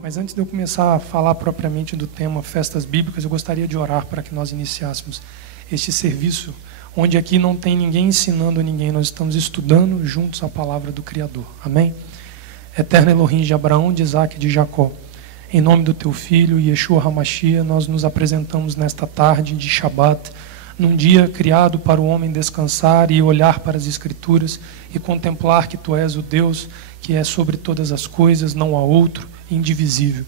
Mas antes de eu começar a falar propriamente do tema festas bíblicas, eu gostaria de orar para que nós iniciássemos este serviço, onde aqui não tem ninguém ensinando a ninguém, nós estamos estudando juntos a palavra do Criador. Amém? Eterno Elohim de Abraão, de Isaac e de Jacó, em nome do teu Filho, Yeshua HaMashiach, nós nos apresentamos nesta tarde de Shabat, num dia criado para o homem descansar e olhar para as Escrituras e contemplar que tu és o Deus que é sobre todas as coisas, não há outro, indivisível.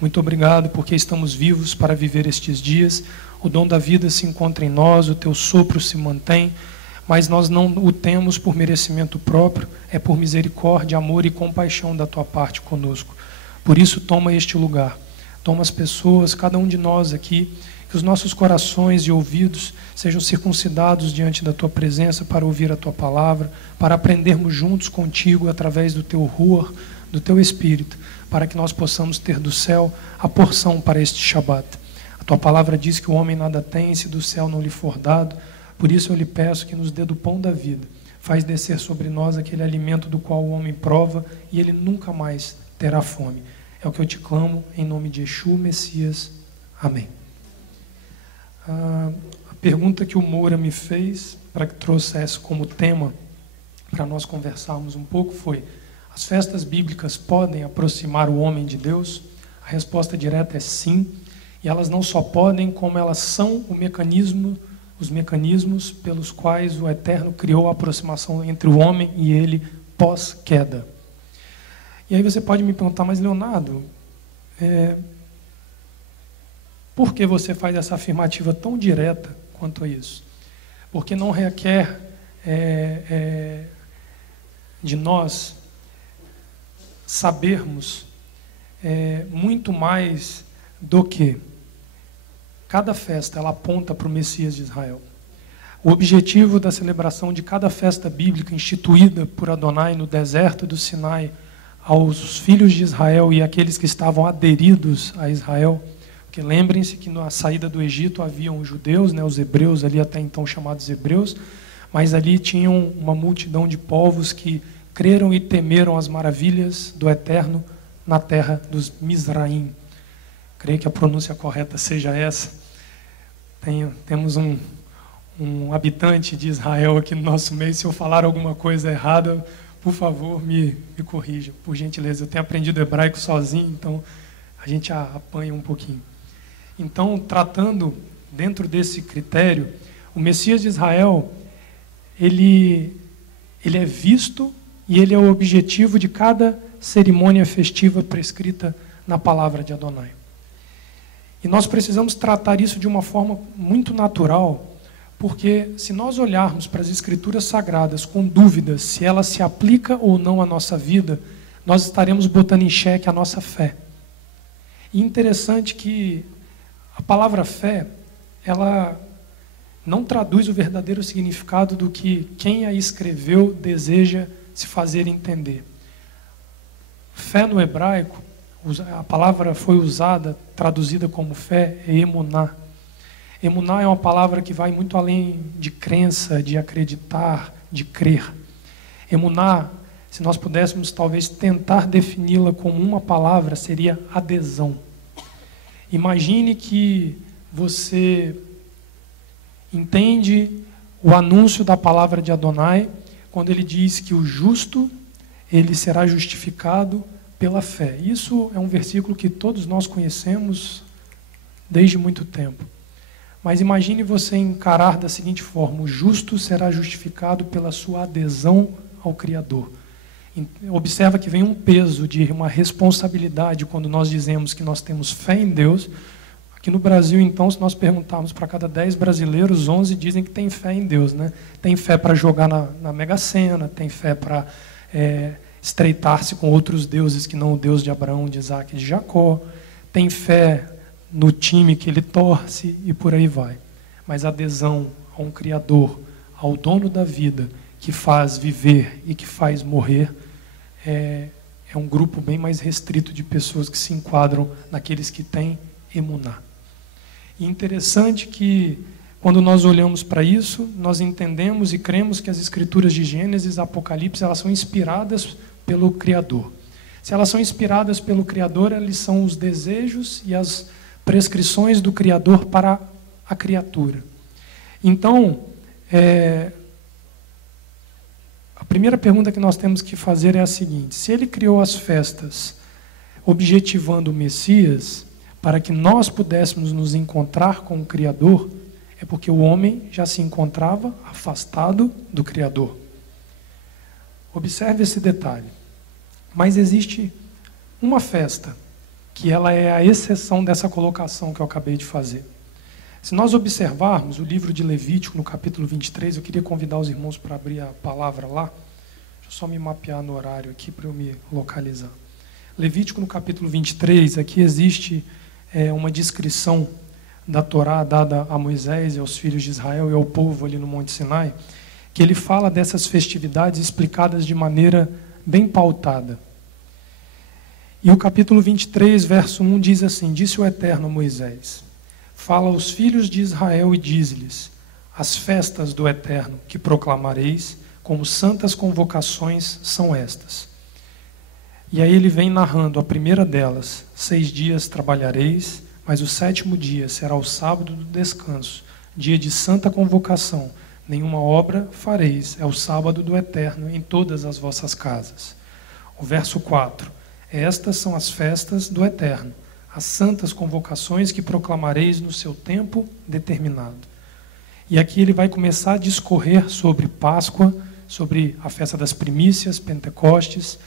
Muito obrigado porque estamos vivos para viver estes dias. O dom da vida se encontra em nós, o teu sopro se mantém, mas nós não o temos por merecimento próprio, é por misericórdia, amor e compaixão da tua parte conosco. Por isso, toma este lugar, toma as pessoas, cada um de nós aqui, que os nossos corações e ouvidos sejam circuncidados diante da tua presença para ouvir a tua palavra, para aprendermos juntos contigo através do teu Ruach, do teu Espírito, para que nós possamos ter do céu a porção para este Shabat. A tua palavra diz que o homem nada tem se do céu não lhe for dado, por isso eu lhe peço que nos dê do pão da vida, faz descer sobre nós aquele alimento do qual o homem prova e ele nunca mais terá fome. É o que eu te clamo em nome de Yeshua, Messias. Amém. A pergunta que o Moura me fez, para que trouxesse como tema, para nós conversarmos um pouco, foi: as festas bíblicas podem aproximar o homem de Deus? A resposta direta é sim, e elas não só podem, como elas são os mecanismos pelos quais o Eterno criou a aproximação entre o homem e ele pós-queda. E aí você pode me perguntar: mas Leonardo, por que você faz essa afirmativa tão direta quanto a isso? Porque não requer de nós sabermos muito mais do que cada festa ela aponta para o Messias de Israel. O objetivo da celebração de cada festa bíblica instituída por Adonai no deserto do Sinai aos filhos de Israel e aqueles que estavam aderidos a Israel, porque lembrem-se que na saída do Egito haviam os judeus, os hebreus ali até então chamados hebreus, mas ali tinham uma multidão de povos que creram e temeram as maravilhas do Eterno na terra dos Mizraim. Creio que a pronúncia correta seja essa. Temos um habitante de Israel aqui no nosso meio. Se eu falar alguma coisa errada, por favor, me corrija, por gentileza. Eu tenho aprendido hebraico sozinho, então a gente apanha um pouquinho. Então, tratando dentro desse critério, o Messias de Israel, ele é visto e ele é o objetivo de cada cerimônia festiva prescrita na palavra de Adonai. E nós precisamos tratar isso de uma forma muito natural, porque se nós olharmos para as Escrituras Sagradas com dúvidas se ela se aplica ou não à nossa vida, nós estaremos botando em xeque a nossa fé. E interessante que a palavra fé, ela não traduz o verdadeiro significado do que quem a escreveu deseja se fazer entender. Fé no hebraico, a palavra foi usada, traduzida como fé, é emuná. Emuná é uma palavra que vai muito além de crença, de acreditar, de crer. Emuná, se nós pudéssemos talvez tentar defini-la como uma palavra, seria adesão. Imagine que você entende o anúncio da palavra de Adonai, quando ele diz que o justo, ele será justificado pela fé. Isso é um versículo que todos nós conhecemos desde muito tempo. Mas imagine você encarar da seguinte forma: o justo será justificado pela sua adesão ao Criador. Observa que vem um peso de uma responsabilidade quando nós dizemos que nós temos fé em Deus. Aqui no Brasil, então, se nós perguntarmos para cada 10 brasileiros, 11 dizem que tem fé em Deus, né? Tem fé para jogar na Mega Sena, tem fé para estreitar-se com outros deuses que não o Deus de Abraão, de Isaac e de Jacó, tem fé no time que ele torce e por aí vai. Mas a adesão a um Criador, ao dono da vida, que faz viver e que faz morrer, é um grupo bem mais restrito de pessoas que se enquadram naqueles que têm emuná. E interessante que, quando nós olhamos para isso, nós entendemos e cremos que as escrituras de Gênesis e Apocalipse, elas são inspiradas pelo Criador. Se elas são inspiradas pelo Criador, eles são os desejos e as prescrições do Criador para a criatura. Então, a primeira pergunta que nós temos que fazer é a seguinte: se ele criou as festas objetivando o Messias, para que nós pudéssemos nos encontrar com o Criador, é porque o homem já se encontrava afastado do Criador. Observe esse detalhe. Mas existe uma festa que ela é a exceção dessa colocação que eu acabei de fazer. Se nós observarmos o livro de Levítico, no capítulo 23, eu queria convidar os irmãos para abrir a palavra lá. Deixa eu só me mapear no horário aqui para eu me localizar. Levítico, no capítulo 23, aqui existe uma descrição da Torá dada a Moisés e aos filhos de Israel e ao povo ali no Monte Sinai, que ele fala dessas festividades explicadas de maneira bem pautada. E o capítulo 23, verso 1 diz assim: disse o Eterno a Moisés: fala aos filhos de Israel e dize-lhes: as festas do Eterno que proclamareis como santas convocações são estas. E aí ele vem narrando a primeira delas: 6 dias trabalhareis, mas o 7º dia será o sábado do descanso, dia de santa convocação. Nenhuma obra fareis, é o sábado do Eterno em todas as vossas casas. O verso 4: estas são as festas do Eterno, as santas convocações que proclamareis no seu tempo determinado. E aqui ele vai começar a discorrer sobre Páscoa, sobre a festa das primícias, Pentecostes.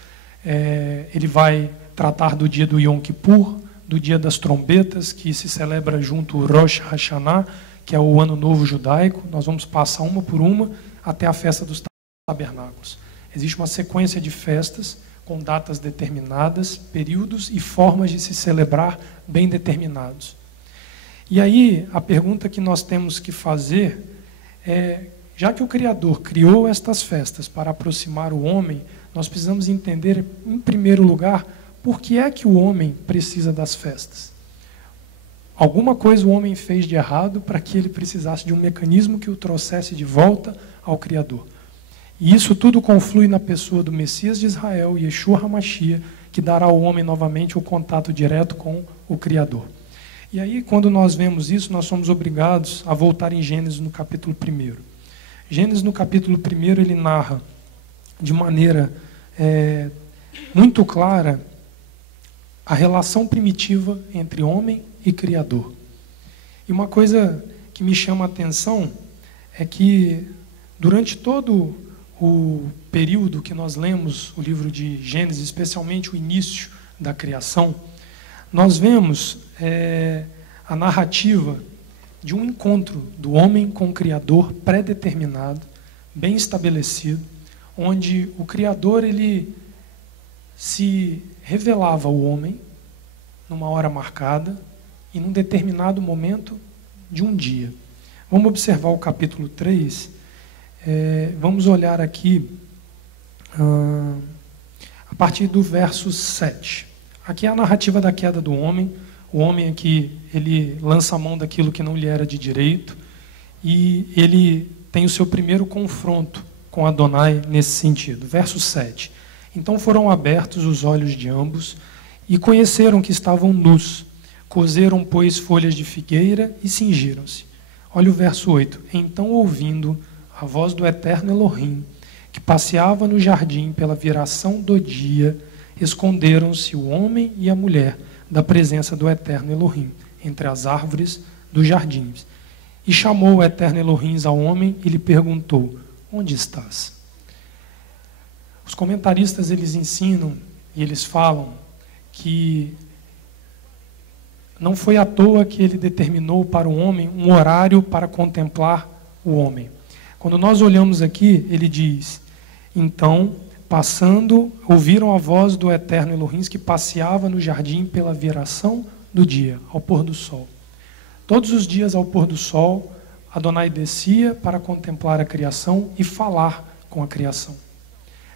Ele vai tratar do dia do Yom Kippur, do dia das trombetas, que se celebra junto o Rosh Hashanah, que é o Ano Novo Judaico. Nós vamos passar uma por uma até a festa dos tabernáculos. Existe uma sequência de festas com datas determinadas, períodos e formas de se celebrar bem determinados. E aí, a pergunta que nós temos que fazer é: já que o Criador criou estas festas para aproximar o homem, nós precisamos entender, em primeiro lugar, por que é que o homem precisa das festas. Alguma coisa o homem fez de errado para que ele precisasse de um mecanismo que o trouxesse de volta ao Criador. E isso tudo conflui na pessoa do Messias de Israel, Yeshua HaMashiach, que dará ao homem novamente o contato direto com o Criador. E aí, quando nós vemos isso, nós somos obrigados a voltar em Gênesis no capítulo 1. Gênesis no capítulo 1, ele narra de maneira muito clara a relação primitiva entre homem e Criador. E uma coisa que me chama a atenção é que, durante todo o período que nós lemos o livro de Gênesis, especialmente o início da criação, nós vemos a narrativa de um encontro do homem com o Criador pré-determinado, bem estabelecido, onde o Criador ele se revelava ao homem numa hora marcada e num determinado momento de um dia. Vamos observar o capítulo 3. Vamos olhar aqui a partir do verso 7. Aqui é a narrativa da queda do homem. O homem aqui, ele lança a mão daquilo que não lhe era de direito e ele tem o seu primeiro confronto com Adonai nesse sentido. Verso 7. Então foram abertos os olhos de ambos e conheceram que estavam nus. Coseram, pois, folhas de figueira e cingiram-se. Olha o verso 8. Então, ouvindo a voz do eterno Elohim, que passeava no jardim pela viração do dia, esconderam-se o homem e a mulher da presença do eterno Elohim, entre as árvores dos jardins. E chamou o eterno Elohim ao homem e lhe perguntou: onde estás? Os comentaristas, eles ensinam e eles falam que não foi à toa que ele determinou para o homem um horário para contemplar o homem. Quando nós olhamos aqui, ele diz: então, passando, ouviram a voz do eterno Elohim que passeava no jardim pela viração do dia, ao pôr do sol. Todos os dias, ao pôr do sol, Adonai descia para contemplar a criação e falar com a criação.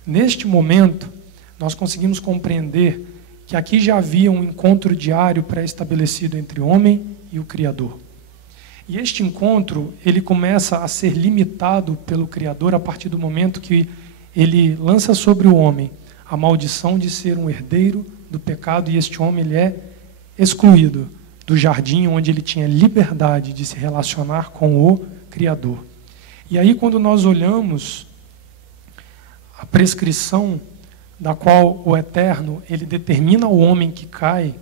Neste momento, nós conseguimos compreender que aqui já havia um encontro diário pré-estabelecido entre o homem e o Criador. E este encontro, ele começa a ser limitado pelo Criador a partir do momento que ele lança sobre o homem a maldição de ser um herdeiro do pecado, e este homem ele é excluído do jardim onde ele tinha liberdade de se relacionar com o Criador. E aí, quando nós olhamos a prescrição da qual o Eterno ele determina ao homem que cai,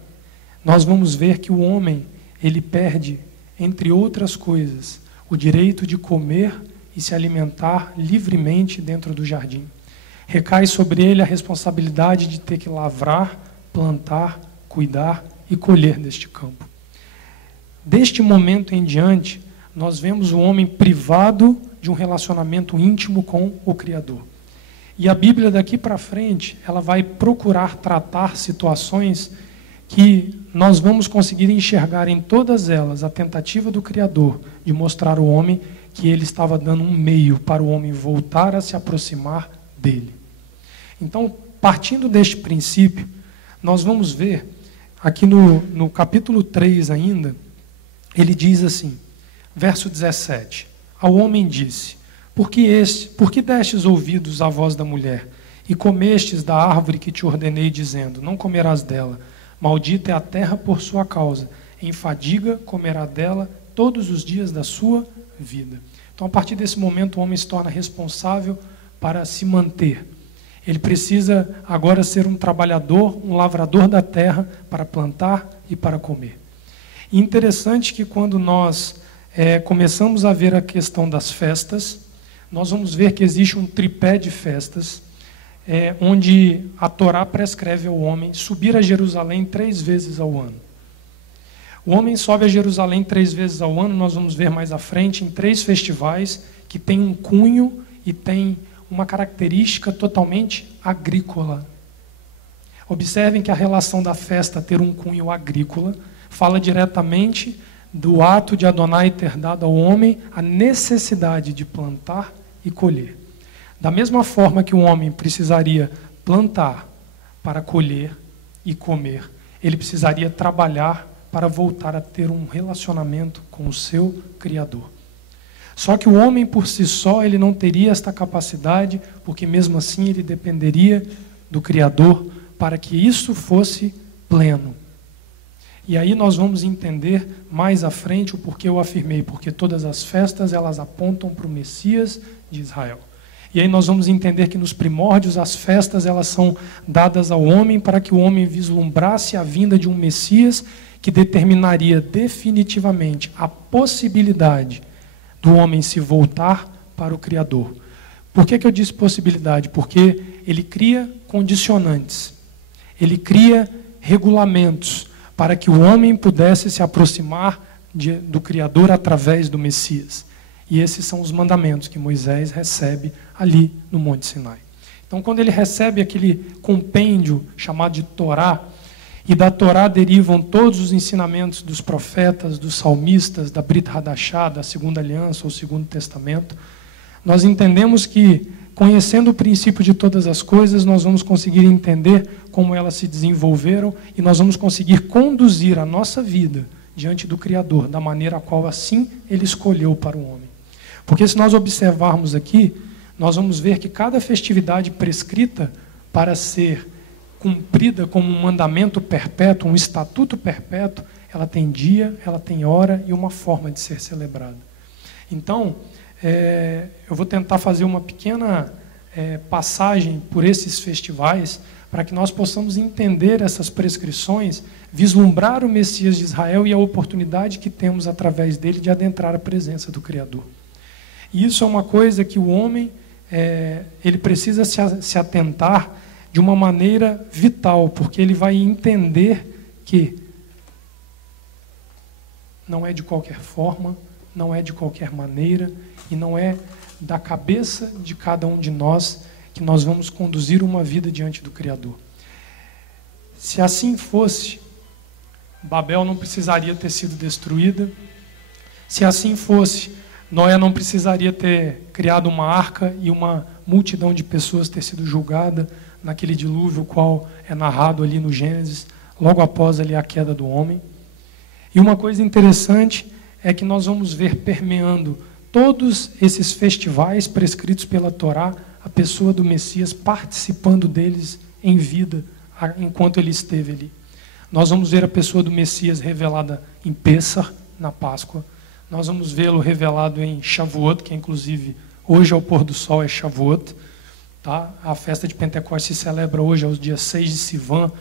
nós vamos ver que o homem ele perde, entre outras coisas, o direito de comer e se alimentar livremente dentro do jardim. Recai sobre ele a responsabilidade de ter que lavrar, plantar, cuidar e colher deste campo. Deste momento em diante, nós vemos o homem privado de um relacionamento íntimo com o Criador. E a Bíblia daqui para frente, ela vai procurar tratar situações que nós vamos conseguir enxergar em todas elas a tentativa do Criador de mostrar ao homem que ele estava dando um meio para o homem voltar a se aproximar dele. Então, partindo deste princípio, nós vamos ver aqui no capítulo 3 ainda, ele diz assim, verso 17, ao homem disse, por que destes ouvidos à voz da mulher, e comestes da árvore que te ordenei, dizendo, não comerás dela, maldita é a terra por sua causa, em fadiga comerá dela todos os dias da sua vida. Então, a partir desse momento, o homem se torna responsável para se manter. Ele precisa agora ser um trabalhador, um lavrador da terra para plantar e para comer. E interessante que quando nós começamos a ver a questão das festas, nós vamos ver que existe um tripé de festas, onde a Torá prescreve ao homem subir a Jerusalém 3 vezes ao ano. O homem sobe a Jerusalém 3 vezes ao ano, nós vamos ver mais à frente, em 3 festivais, que tem um cunho e tem uma característica totalmente agrícola. Observem que a relação da festa ter um cunho agrícola fala diretamente do ato de Adonai ter dado ao homem a necessidade de plantar e colher. Da mesma forma que o homem precisaria plantar para colher e comer, ele precisaria trabalhar para voltar a ter um relacionamento com o seu Criador. Só que o homem por si só, ele não teria esta capacidade, porque mesmo assim ele dependeria do Criador para que isso fosse pleno. E aí nós vamos entender mais à frente o porquê eu afirmei, porque todas as festas elas apontam para o Messias de Israel. E aí nós vamos entender que nos primórdios as festas elas são dadas ao homem para que o homem vislumbrasse a vinda de um Messias que determinaria definitivamente a possibilidade do homem se voltar para o Criador. Por que eu disse possibilidade? Porque ele cria condicionantes, ele cria regulamentos para que o homem pudesse se aproximar do Criador através do Messias. E esses são os mandamentos que Moisés recebe ali no Monte Sinai. Então, quando ele recebe aquele compêndio chamado de Torá, e da Torá derivam todos os ensinamentos dos profetas, dos salmistas, da Brit Hadashah, da Segunda Aliança ou Segundo Testamento, nós entendemos que, conhecendo o princípio de todas as coisas, nós vamos conseguir entender como elas se desenvolveram e nós vamos conseguir conduzir a nossa vida diante do Criador, da maneira a qual assim Ele escolheu para o homem. Porque se nós observarmos aqui, nós vamos ver que cada festividade prescrita para ser cumprida como um mandamento perpétuo, um estatuto perpétuo, ela tem dia, ela tem hora e uma forma de ser celebrada. Então, eu vou tentar fazer uma pequena passagem por esses festivais para que nós possamos entender essas prescrições, vislumbrar o Messias de Israel e a oportunidade que temos através dele de adentrar a presença do Criador. E isso é uma coisa que o homem ele precisa se atentar de uma maneira vital, porque ele vai entender que não é de qualquer forma, não é de qualquer maneira, e não é da cabeça de cada um de nós que nós vamos conduzir uma vida diante do Criador. Se assim fosse, Babel não precisaria ter sido destruída. Se assim fosse, Noé não precisaria ter criado uma arca e uma multidão de pessoas ter sido julgada naquele dilúvio, o qual é narrado ali no Gênesis, logo após ali a queda do homem. E uma coisa interessante é que nós vamos ver permeando todos esses festivais prescritos pela Torá, a pessoa do Messias participando deles em vida, enquanto ele esteve ali. Nós vamos ver a pessoa do Messias revelada em Pêssar, na Páscoa. Nós vamos vê-lo revelado em Shavuot, que inclusive hoje ao pôr do sol é Shavuot. Tá? A festa de Pentecostes se celebra hoje, aos dias 6 de Sivan,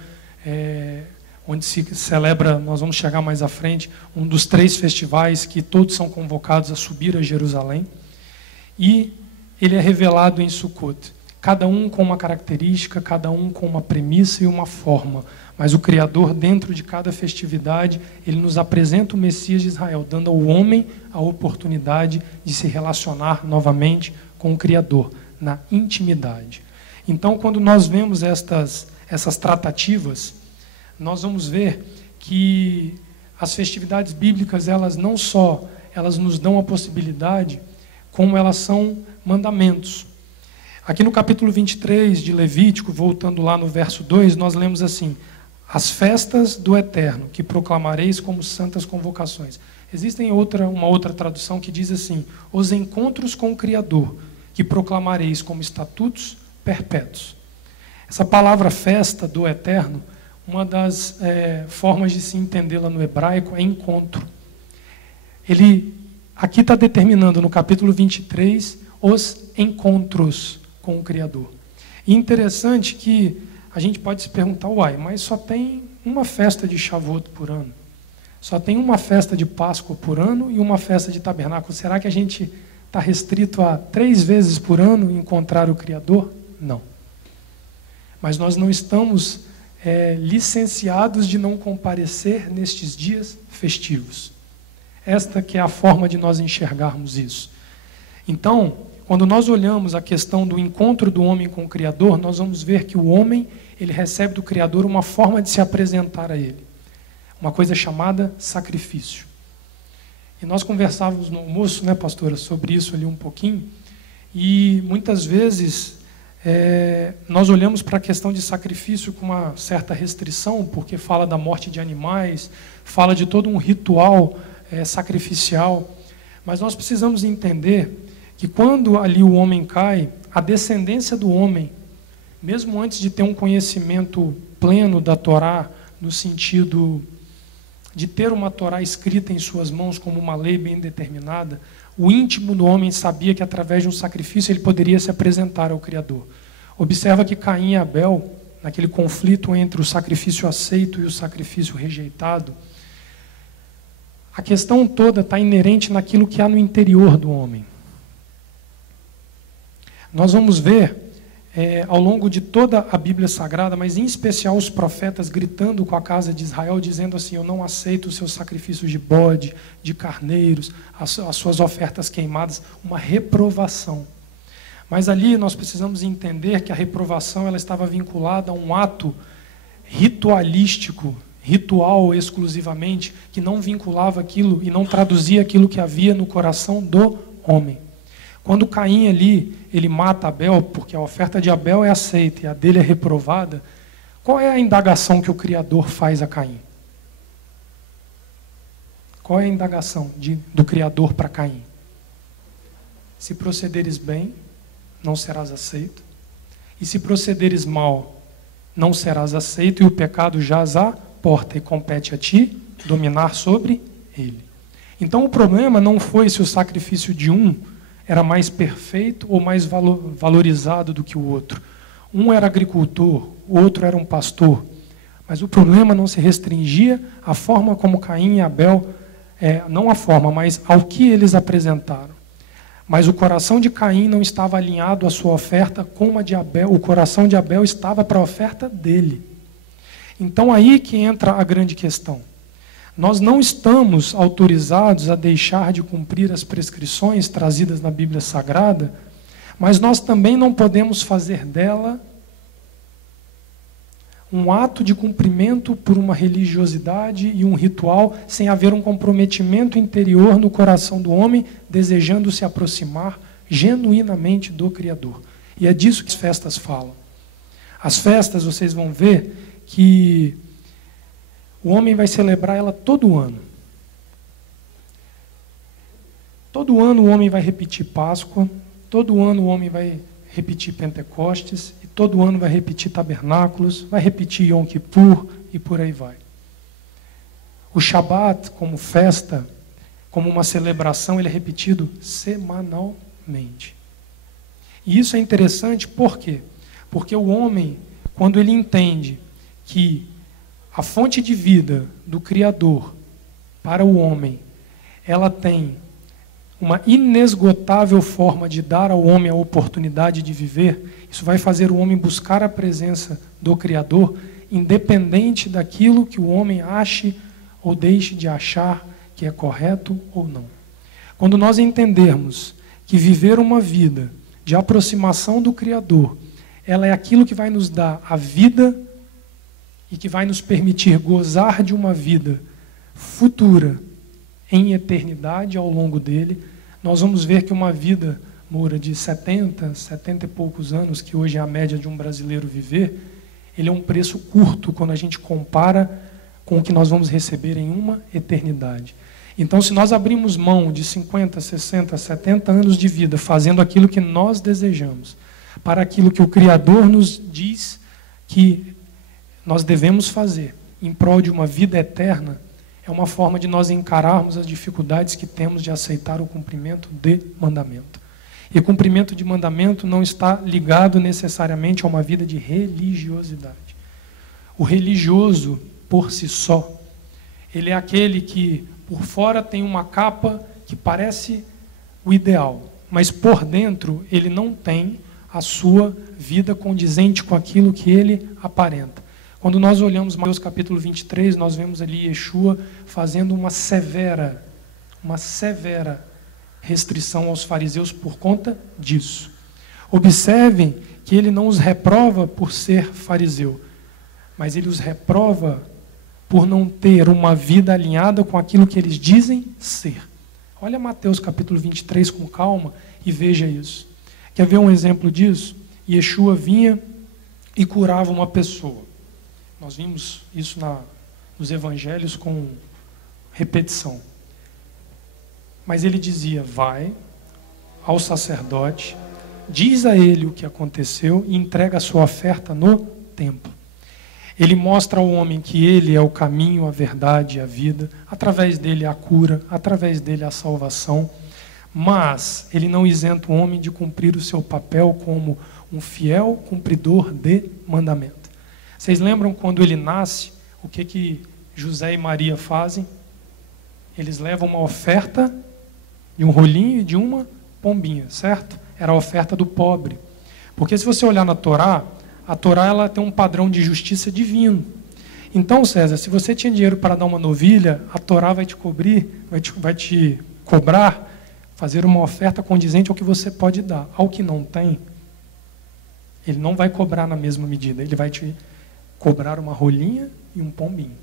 onde se celebra, nós vamos chegar mais à frente, um dos 3 festivais que todos são convocados a subir a Jerusalém. E ele é revelado em Sukkot. Cada um com uma característica, cada um com uma premissa e uma forma. Mas o Criador, dentro de cada festividade, ele nos apresenta o Messias de Israel, dando ao homem a oportunidade de se relacionar novamente com o Criador, na intimidade. Então, quando nós vemos essas tratativas, nós vamos ver que as festividades bíblicas, elas não só elas nos dão a possibilidade, como elas são mandamentos. Aqui no capítulo 23 de Levítico, voltando lá no verso 2, nós lemos assim: as festas do Eterno, que proclamareis como santas convocações. Existe uma outra tradução que diz assim: os encontros com o Criador, que proclamareis como estatutos perpétuos. Essa palavra festa do Eterno, uma das formas de se entendê-la no hebraico é encontro. Ele aqui está determinando no capítulo 23 os encontros com o Criador. E interessante que a gente pode se perguntar, uai, mas só tem uma festa de Shavuot por ano. Só tem uma festa de Páscoa por ano e uma festa de tabernáculo. Será que a gente está restrito a 3 vezes por ano encontrar o Criador? Não. Mas nós não estamos licenciados de não comparecer nestes dias festivos. Esta que é a forma de nós enxergarmos isso. Então, quando nós olhamos a questão do encontro do homem com o Criador, nós vamos ver que o homem, ele recebe do Criador uma forma de se apresentar a ele. Uma coisa chamada sacrifício. E nós conversávamos no almoço, né, pastora, sobre isso ali um pouquinho, e muitas vezes nós olhamos para a questão de sacrifício com uma certa restrição, porque fala da morte de animais, fala de todo um ritual sacrificial, mas nós precisamos entender que quando ali o homem cai, a descendência do homem, mesmo antes de ter um conhecimento pleno da Torá, no sentido de ter uma Torá escrita em suas mãos como uma lei bem determinada, o íntimo do homem sabia que através de um sacrifício ele poderia se apresentar ao Criador. Observa que Caim e Abel, naquele conflito entre o sacrifício aceito e o sacrifício rejeitado, a questão toda está inerente naquilo que há no interior do homem. Nós vamos ver, ao longo de toda a Bíblia Sagrada, mas em especial os profetas gritando com a casa de Israel, dizendo assim: eu não aceito os seus sacrifícios de bode, de carneiros, as suas ofertas queimadas, uma reprovação. Mas ali nós precisamos entender que a reprovação ela estava vinculada a um ato ritualístico, ritual exclusivamente, que não vinculava aquilo e não traduzia aquilo que havia no coração do homem. Quando Caim ali, ele mata Abel, porque a oferta de Abel é aceita e a dele é reprovada, qual é a indagação que o Criador faz a Caim? Qual é a indagação do Criador para Caim? Se procederes bem, não serás aceito. E se procederes mal, não serás aceito, e o pecado jaz à porta, e compete a ti dominar sobre ele. Então o problema não foi se o sacrifício de um era mais perfeito ou mais valorizado do que o outro. Um era agricultor, o outro era um pastor. Mas o problema não se restringia à forma como Caim e Abel, não à forma, mas ao que eles apresentaram. Mas o coração de Caim não estava alinhado à sua oferta como a de Abel. O coração de Abel estava para a oferta dele. Então aí que entra a grande questão. Nós não estamos autorizados a deixar de cumprir as prescrições trazidas na Bíblia Sagrada, mas nós também não podemos fazer dela um ato de cumprimento por uma religiosidade e um ritual, sem haver um comprometimento interior no coração do homem, desejando se aproximar genuinamente do Criador. E é disso que as festas falam. As festas, vocês vão ver que o homem vai celebrar ela todo ano. Todo ano o homem vai repetir Páscoa, todo ano o homem vai repetir Pentecostes, e todo ano vai repetir Tabernáculos, vai repetir Yom Kippur, e por aí vai. O Shabat, como festa, como uma celebração, ele é repetido semanalmente. E isso é interessante, por quê? Porque o homem, quando ele entende que a fonte de vida do Criador para o homem, ela tem uma inesgotável forma de dar ao homem a oportunidade de viver, isso vai fazer o homem buscar a presença do Criador, independente daquilo que o homem ache ou deixe de achar que é correto ou não. Quando nós entendermos que viver uma vida de aproximação do Criador, ela é aquilo que vai nos dar a vida e que vai nos permitir gozar de uma vida futura em eternidade ao longo dele, nós vamos ver que uma vida, Moura, de 70 e poucos anos, que hoje é a média de um brasileiro viver, ele é um preço curto quando a gente compara com o que nós vamos receber em uma eternidade. Então, se nós abrimos mão de 50, 60, 70 anos de vida fazendo aquilo que nós desejamos, para aquilo que o Criador nos diz que nós devemos fazer, em prol de uma vida eterna, é uma forma de nós encararmos as dificuldades que temos de aceitar o cumprimento de mandamento. E cumprimento de mandamento não está ligado necessariamente a uma vida de religiosidade. O religioso, por si só, ele é aquele que por fora tem uma capa que parece o ideal, mas por dentro ele não tem a sua vida condizente com aquilo que ele aparenta. Quando nós olhamos Mateus capítulo 23, nós vemos ali Yeshua fazendo uma severa restrição aos fariseus por conta disso. Observem que ele não os reprova por ser fariseu, mas ele os reprova por não ter uma vida alinhada com aquilo que eles dizem ser. Olha Mateus capítulo 23 com calma e veja isso. Quer ver um exemplo disso? Yeshua vinha e curava uma pessoa. Nós vimos isso nos evangelhos com repetição. Mas ele dizia, vai ao sacerdote, diz a ele o que aconteceu e entrega a sua oferta no templo. Ele mostra ao homem que ele é o caminho, a verdade e a vida, através dele a cura, através dele a salvação, mas ele não isenta o homem de cumprir o seu papel como um fiel cumpridor de mandamento. Vocês lembram quando ele nasce, o que José e Maria fazem? Eles levam uma oferta de um rolinho e de uma pombinha, certo? Era a oferta do pobre. Porque se você olhar na Torá, a Torá ela tem um padrão de justiça divino. Então, César, se você tinha dinheiro para dar uma novilha, a Torá vai te cobrar, fazer uma oferta condizente ao que você pode dar. Ao que não tem, ele não vai cobrar na mesma medida, ele vai te cobrar uma rolinha e um pombinho.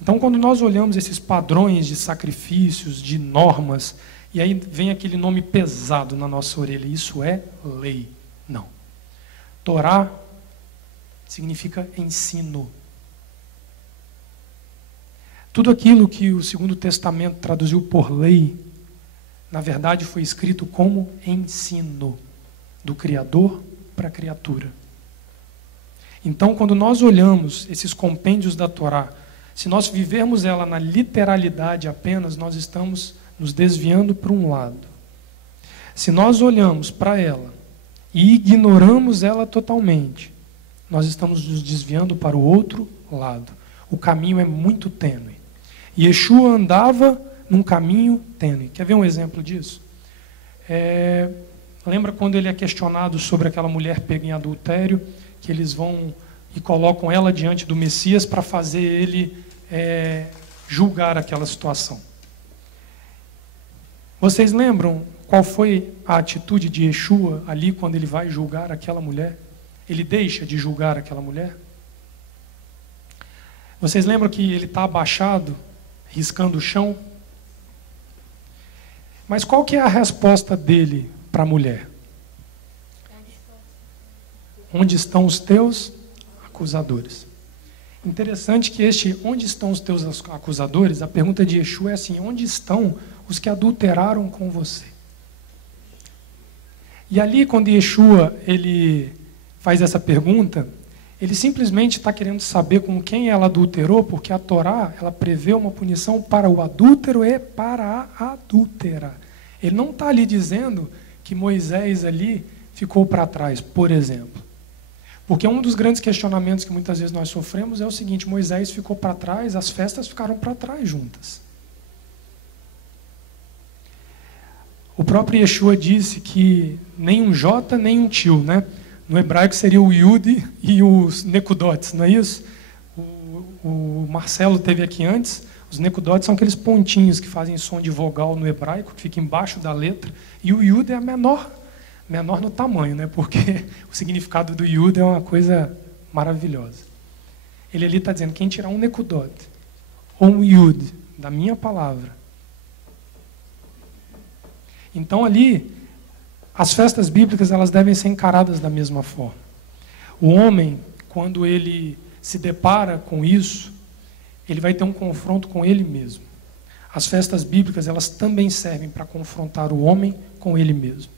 Então, quando nós olhamos esses padrões de sacrifícios, de normas, e aí vem aquele nome pesado na nossa orelha, isso é lei. Não. Torá significa ensino. Tudo aquilo que o Segundo Testamento traduziu por lei, na verdade foi escrito como ensino do Criador para a criatura. Então, quando nós olhamos esses compêndios da Torá, se nós vivermos ela na literalidade apenas, nós estamos nos desviando para um lado. Se nós olhamos para ela e ignoramos ela totalmente, nós estamos nos desviando para o outro lado. O caminho é muito tênue. Yeshua andava num caminho tênue. Quer ver um exemplo disso? Lembra quando ele é questionado sobre aquela mulher pega em adultério, que eles vão e colocam ela diante do Messias para fazer ele julgar aquela situação. Vocês lembram qual foi a atitude de Yeshua ali quando ele vai julgar aquela mulher? Ele deixa de julgar aquela mulher? Vocês lembram que ele está abaixado, riscando o chão? Mas qual que é a resposta dele para a mulher? Onde estão os teus acusadores? Interessante que onde estão os teus acusadores, a pergunta de Yeshua é assim, onde estão os que adulteraram com você. E ali, quando Yeshua ele faz essa pergunta, ele simplesmente está querendo saber com quem ela adulterou, porque a Torá ela prevê uma punição para o adúltero e para a adúltera. Ele não está ali dizendo que Moisés ali ficou para trás, por exemplo. Porque um dos grandes questionamentos que muitas vezes nós sofremos é o seguinte: Moisés ficou para trás, as festas ficaram para trás juntas. O próprio Yeshua disse que nem um J, nem um Tio, né? No hebraico seria o Yud e os Nekudotes, não é isso? O Marcelo teve aqui antes. Os Nekudotes são aqueles pontinhos que fazem som de vogal no hebraico, que fica embaixo da letra. E o Yud é a menor no tamanho, né? Porque o significado do Yud é uma coisa maravilhosa. Ele ali está dizendo, quem tirar um Nekudot ou um Yud da minha palavra. Então ali, as festas bíblicas elas devem ser encaradas da mesma forma. O homem, quando ele se depara com isso, ele vai ter um confronto com ele mesmo. As festas bíblicas elas também servem para confrontar o homem com ele mesmo.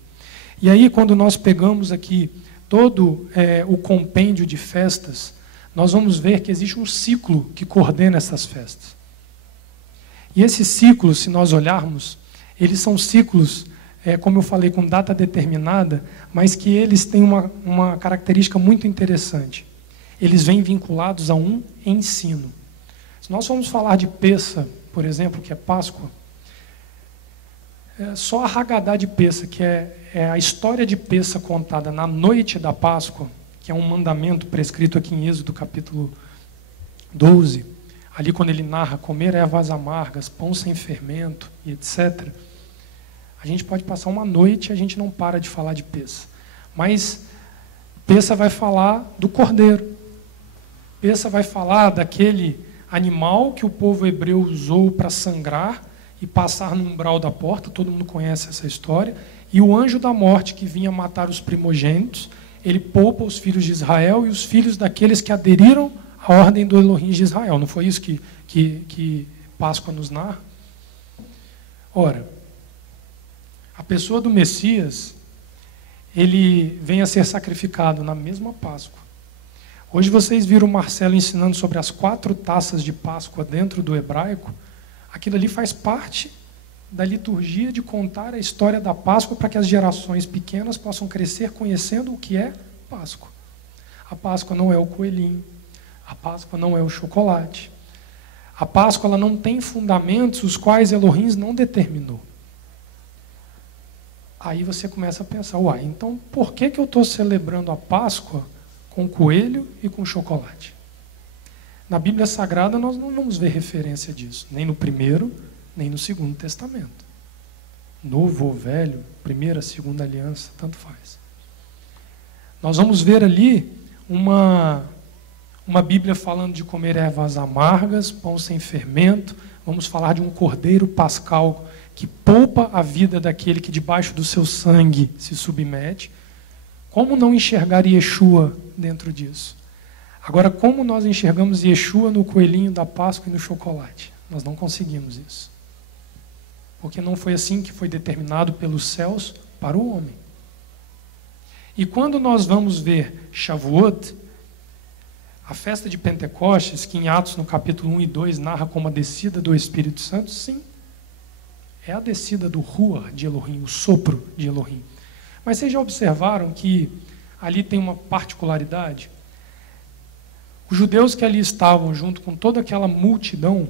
E aí, quando nós pegamos aqui todo o compêndio de festas, nós vamos ver que existe um ciclo que coordena essas festas. E esses ciclos, se nós olharmos, eles são ciclos, como eu falei, com data determinada, mas que eles têm uma característica muito interessante. Eles vêm vinculados a um ensino. Se nós formos falar de Pessa, por exemplo, que é Páscoa, só a Haggadah de Pessa, que é a história de Pessa contada na noite da Páscoa, que é um mandamento prescrito aqui em Êxodo capítulo 12, ali quando ele narra comer ervas amargas, pão sem fermento e etc., a gente pode passar uma noite e a gente não para de falar de Pessa. Mas Pessa vai falar do cordeiro. Pessa vai falar daquele animal que o povo hebreu usou para sangrar e passar no umbral da porta, todo mundo conhece essa história, e o anjo da morte que vinha matar os primogênitos, ele poupa os filhos de Israel e os filhos daqueles que aderiram à ordem do Elohim de Israel. Não foi isso que Páscoa nos narra? Ora, a pessoa do Messias, ele vem a ser sacrificado na mesma Páscoa. Hoje vocês viram o Marcelo ensinando sobre as 4 taças de Páscoa dentro do hebraico. Aquilo ali faz parte da liturgia de contar a história da Páscoa para que as gerações pequenas possam crescer conhecendo o que é Páscoa. A Páscoa não é o coelhinho, a Páscoa não é o chocolate. A Páscoa ela não tem fundamentos os quais Elohim não determinou. Aí você começa a pensar, uai, então por que eu estou celebrando a Páscoa com coelho e com chocolate? Na Bíblia Sagrada nós não vamos ver referência disso, nem no Primeiro, nem no Segundo Testamento. Novo ou Velho, Primeira, Segunda Aliança, tanto faz. Nós vamos ver ali uma Bíblia falando de comer ervas amargas, pão sem fermento, vamos falar de um cordeiro pascal que poupa a vida daquele que debaixo do seu sangue se submete. Como não enxergar Yeshua dentro disso? Agora, como nós enxergamos Yeshua no coelhinho da Páscoa e no chocolate? Nós não conseguimos isso. Porque não foi assim que foi determinado pelos céus para o homem. E quando nós vamos ver Shavuot, a festa de Pentecostes, que em Atos no capítulo 1 e 2 narra como a descida do Espírito Santo, sim, é a descida do Ruach de Elohim, o sopro de Elohim. Mas vocês já observaram que ali tem uma particularidade? Os judeus que ali estavam, junto com toda aquela multidão,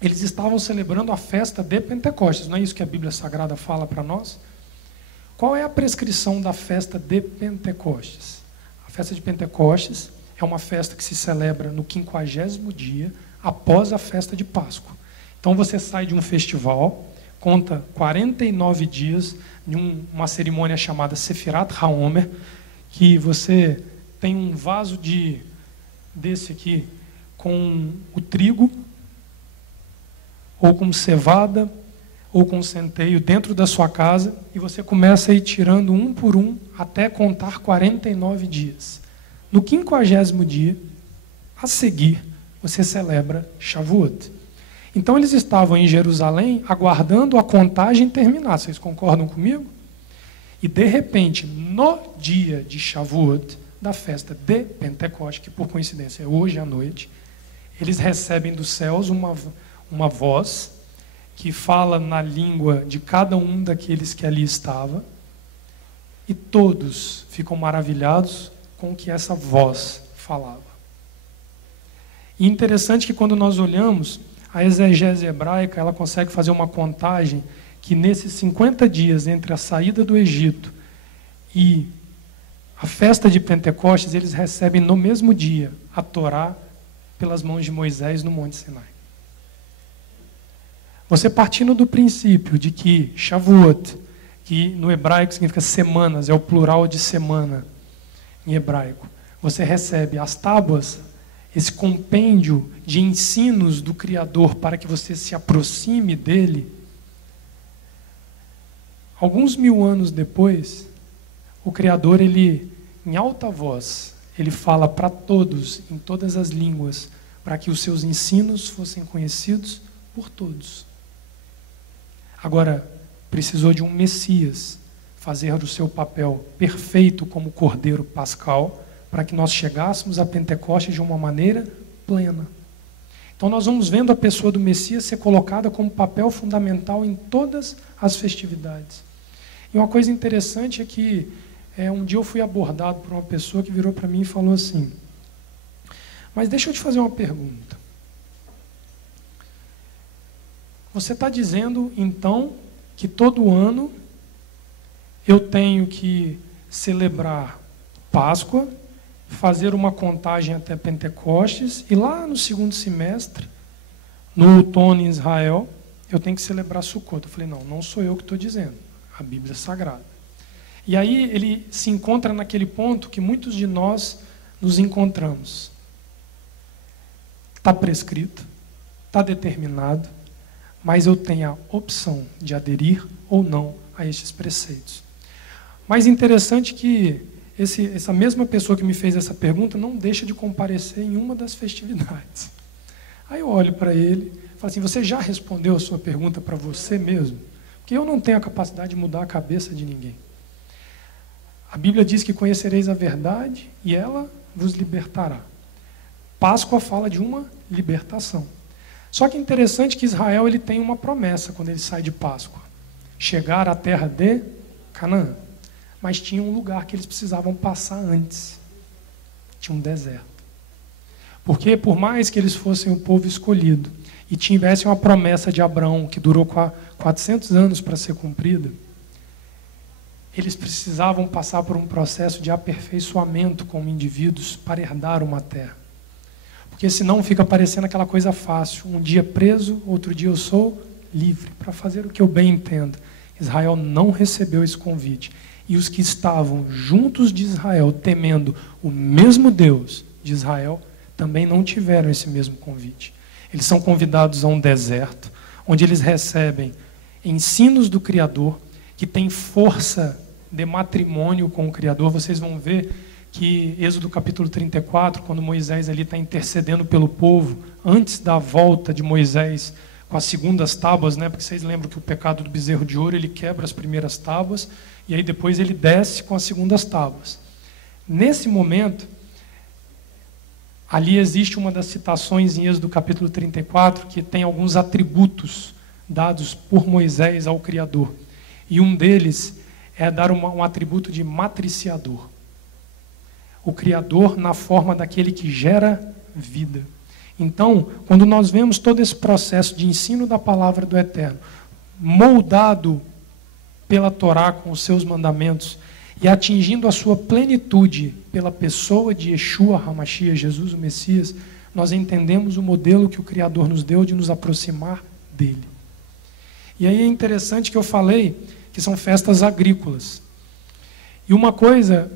eles estavam celebrando a festa de Pentecostes. Não é isso que a Bíblia Sagrada fala para nós? Qual é a prescrição da festa de Pentecostes? A festa de Pentecostes é uma festa que se celebra no 50º dia após a festa de Páscoa. Então você sai de um festival, conta 49 dias em uma cerimônia chamada Sefirat HaOmer, que você tem um vaso desse aqui com o trigo, ou com cevada, ou com centeio dentro da sua casa, e você começa a ir tirando um por um até contar 49 dias. No 50º dia, a seguir, você celebra Shavuot. Então eles estavam em Jerusalém aguardando a contagem terminar. Vocês concordam comigo? E de repente, no dia de Shavuot, da festa de Pentecoste, que por coincidência é hoje à noite, eles recebem dos céus uma voz que fala na língua de cada um daqueles que ali estava, e todos ficam maravilhados com o que essa voz falava. E interessante que quando nós olhamos, a exegese hebraica, ela consegue fazer uma contagem que nesses 50 dias entre a saída do Egito e a festa de Pentecostes, eles recebem no mesmo dia a Torá pelas mãos de Moisés no Monte Sinai. Você partindo do princípio de que Shavuot, que no hebraico significa semanas, é o plural de semana em hebraico, você recebe as tábuas, esse compêndio de ensinos do Criador para que você se aproxime dele. Alguns 1000 anos depois, o Criador, ele, em alta voz, ele fala para todos, em todas as línguas, para que os seus ensinos fossem conhecidos por todos. Agora, precisou de um Messias fazer o seu papel perfeito como Cordeiro Pascal, para que nós chegássemos a Pentecostes de uma maneira plena. Então nós vamos vendo a pessoa do Messias ser colocada como papel fundamental em todas as festividades. E uma coisa interessante é que um dia eu fui abordado por uma pessoa que virou para mim e falou assim: mas deixa eu te fazer uma pergunta. Você está dizendo, então, que todo ano eu tenho que celebrar Páscoa, fazer uma contagem até Pentecostes, e lá no segundo semestre, no outono em Israel, eu tenho que celebrar Sukkot. Eu falei, não sou eu que estou dizendo, a Bíblia é sagrada. E aí ele se encontra naquele ponto que muitos de nós nos encontramos. Está prescrito, está determinado, mas eu tenho a opção de aderir ou não a estes preceitos. Mais interessante que essa mesma pessoa que me fez essa pergunta não deixa de comparecer em uma das festividades. Aí eu olho para ele e falo assim, você já respondeu a sua pergunta para você mesmo? Porque eu não tenho a capacidade de mudar a cabeça de ninguém. A Bíblia diz que conhecereis a verdade e ela vos libertará. Páscoa fala de uma libertação. Só que é interessante que Israel ele tem uma promessa quando ele sai de Páscoa. Chegar à terra de Canaã. Mas tinha um lugar que eles precisavam passar antes. Tinha um deserto. Porque por mais que eles fossem o povo escolhido e tivessem uma promessa de Abraão que durou 400 anos para ser cumprida, eles precisavam passar por um processo de aperfeiçoamento como indivíduos para herdar uma terra. Porque senão fica parecendo aquela coisa fácil. Um dia preso, outro dia eu sou livre para fazer o que eu bem entendo. Israel não recebeu esse convite. E os que estavam juntos de Israel, temendo o mesmo Deus de Israel, também não tiveram esse mesmo convite. Eles são convidados a um deserto, onde eles recebem ensinos do Criador, que tem força de matrimônio com o Criador. Vocês vão ver que Êxodo capítulo 34, quando Moisés ali está intercedendo pelo povo, antes da volta de Moisés com as segundas tábuas, né? Porque vocês lembram que o pecado do bezerro de ouro, ele quebra as primeiras tábuas, e aí depois ele desce com as segundas tábuas. Nesse momento, ali existe uma das citações em Êxodo capítulo 34, que tem alguns atributos dados por Moisés ao Criador. E um deles é dar um atributo de matriciador. O Criador na forma daquele que gera vida. Então, quando nós vemos todo esse processo de ensino da palavra do Eterno, moldado pela Torá com os seus mandamentos e atingindo a sua plenitude pela pessoa de Yeshua HaMashiach, Jesus o Messias, nós entendemos o modelo que o Criador nos deu de nos aproximar dele. E aí é interessante que eu falei que são festas agrícolas. E uma coisa,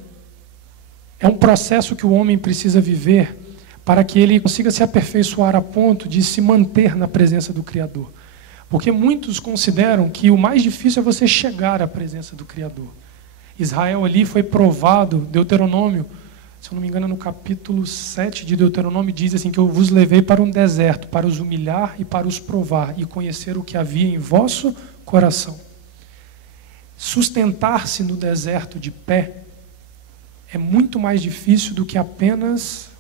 é um processo que o homem precisa viver para que ele consiga se aperfeiçoar a ponto de se manter na presença do Criador. Porque muitos consideram que o mais difícil é você chegar à presença do Criador. Israel ali foi provado, Deuteronômio se eu não me engano, no capítulo 7 de Deuteronômio, diz assim, que eu vos levei para um deserto, para os humilhar e para os provar, e conhecer o que havia em vosso coração. Sustentar-se no deserto de pé é muito mais difícil do que apenas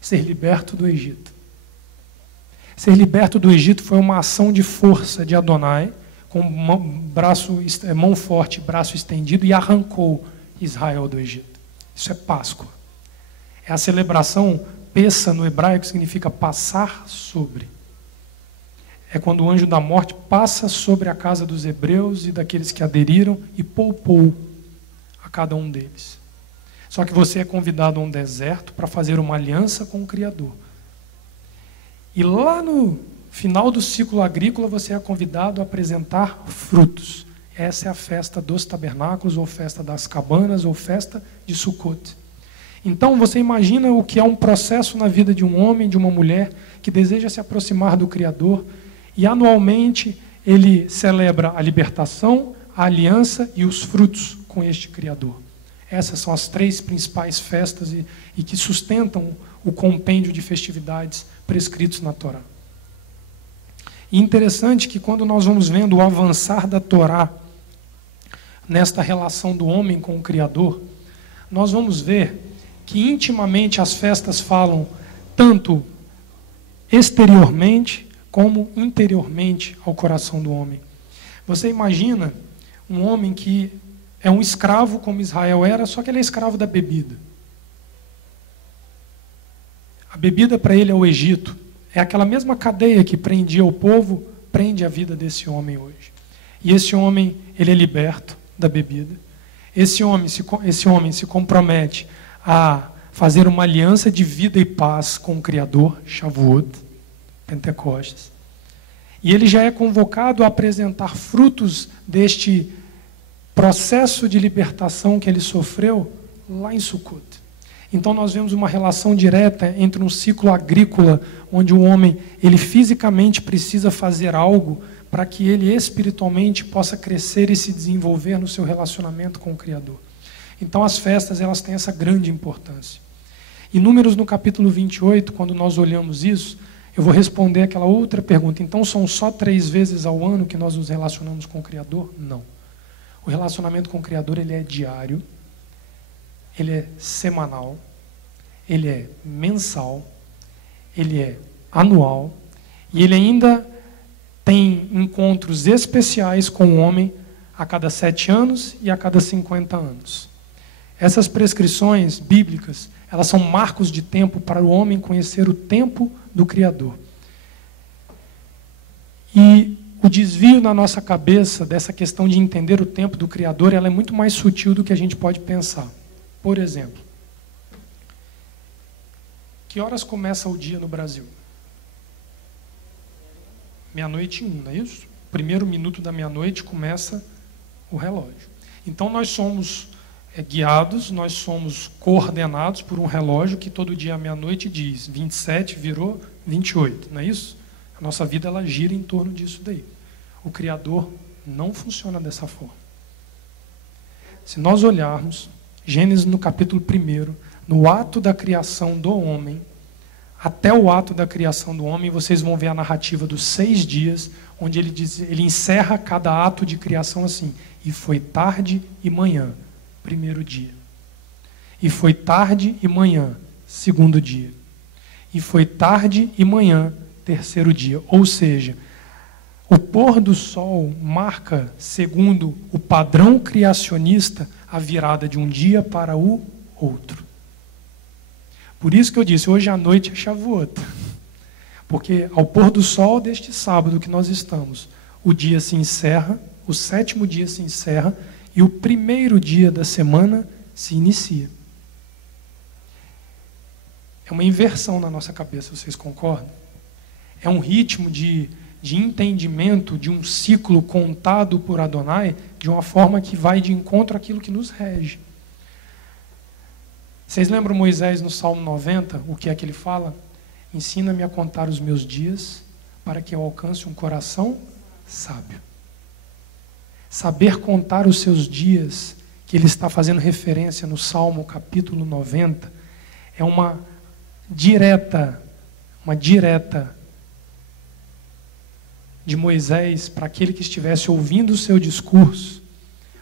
ser liberto do Egito. Ser liberto do Egito foi uma ação de força de Adonai, com mão forte, braço estendido, e arrancou Israel do Egito. Isso é Páscoa. É a celebração, Pessa no hebraico significa passar sobre. É quando o anjo da morte passa sobre a casa dos hebreus e daqueles que aderiram e poupou a cada um deles. Só que você é convidado a um deserto para fazer uma aliança com o Criador. E lá no final do ciclo agrícola você é convidado a apresentar frutos. Essa é a festa dos tabernáculos, ou festa das cabanas, ou festa de Sukkot. Então você imagina o que é um processo na vida de um homem, de uma mulher, que deseja se aproximar do Criador, e anualmente ele celebra a libertação, a aliança e os frutos com este Criador. Essas são as 3 principais festas e que sustentam o compêndio de festividades prescritos na Torá. E interessante que quando nós vamos vendo o avançar da Torá nesta relação do homem com o Criador, nós vamos ver que intimamente as festas falam tanto exteriormente como interiormente ao coração do homem. Você imagina um homem que é um escravo como Israel era, só que ele é escravo da bebida. A bebida para ele é o Egito. É aquela mesma cadeia que prendia o povo, prende a vida desse homem hoje. E esse homem, ele é liberto da bebida. Esse homem se compromete a fazer uma aliança de vida e paz com o Criador, Shavuot, Pentecostes. E ele já é convocado a apresentar frutos deste processo de libertação que ele sofreu lá em Sukkot. Então nós vemos uma relação direta entre um ciclo agrícola, onde o homem ele fisicamente precisa fazer algo para que ele espiritualmente possa crescer e se desenvolver no seu relacionamento com o Criador. Então as festas elas têm essa grande importância. Em Números no capítulo 28, quando nós olhamos isso, eu vou responder aquela outra pergunta. Então são só 3 vezes ao ano que nós nos relacionamos com o Criador? Não. O relacionamento com o Criador ele é diário, ele é semanal, ele é mensal, ele é anual, e ele ainda tem encontros especiais com o homem a cada 7 anos e a cada 50 anos. Essas prescrições bíblicas, elas são marcos de tempo para o homem conhecer o tempo do Criador. E o desvio na nossa cabeça dessa questão de entender o tempo do Criador, ela é muito mais sutil do que a gente pode pensar. Por exemplo, que horas começa o dia no Brasil? 00:01, não é isso? O primeiro minuto da meia-noite começa o relógio. Então nós somos guiados, nós somos coordenados por um relógio que todo dia à meia-noite diz 27 virou 28, não é isso? A nossa vida ela gira em torno disso daí. O Criador não funciona dessa forma. Se nós olharmos Gênesis no capítulo 1, no ato da criação do homem, até o ato da criação do homem, vocês vão ver a narrativa dos 6 dias, onde ele encerra cada ato de criação assim: e foi tarde e manhã, primeiro dia. E foi tarde e manhã, segundo dia. E foi tarde e manhã, terceiro dia. Ou seja, o pôr do sol marca, segundo o padrão criacionista, a virada de um dia para o outro. Por isso que eu disse, hoje à noite é Shavuot. Porque ao pôr do sol deste sábado que nós estamos, o dia se encerra, o 7º dia se encerra e o primeiro dia da semana se inicia. É uma inversão na nossa cabeça, vocês concordam? É um ritmo de entendimento de um ciclo contado por Adonai de uma forma que vai de encontro àquilo que nos rege. Vocês lembram Moisés no Salmo 90, o que é que ele fala? Ensina-me a contar os meus dias para que eu alcance um coração sábio. Saber contar os seus dias, que ele está fazendo referência no Salmo capítulo 90, é uma direta de Moisés para aquele que estivesse ouvindo o seu discurso,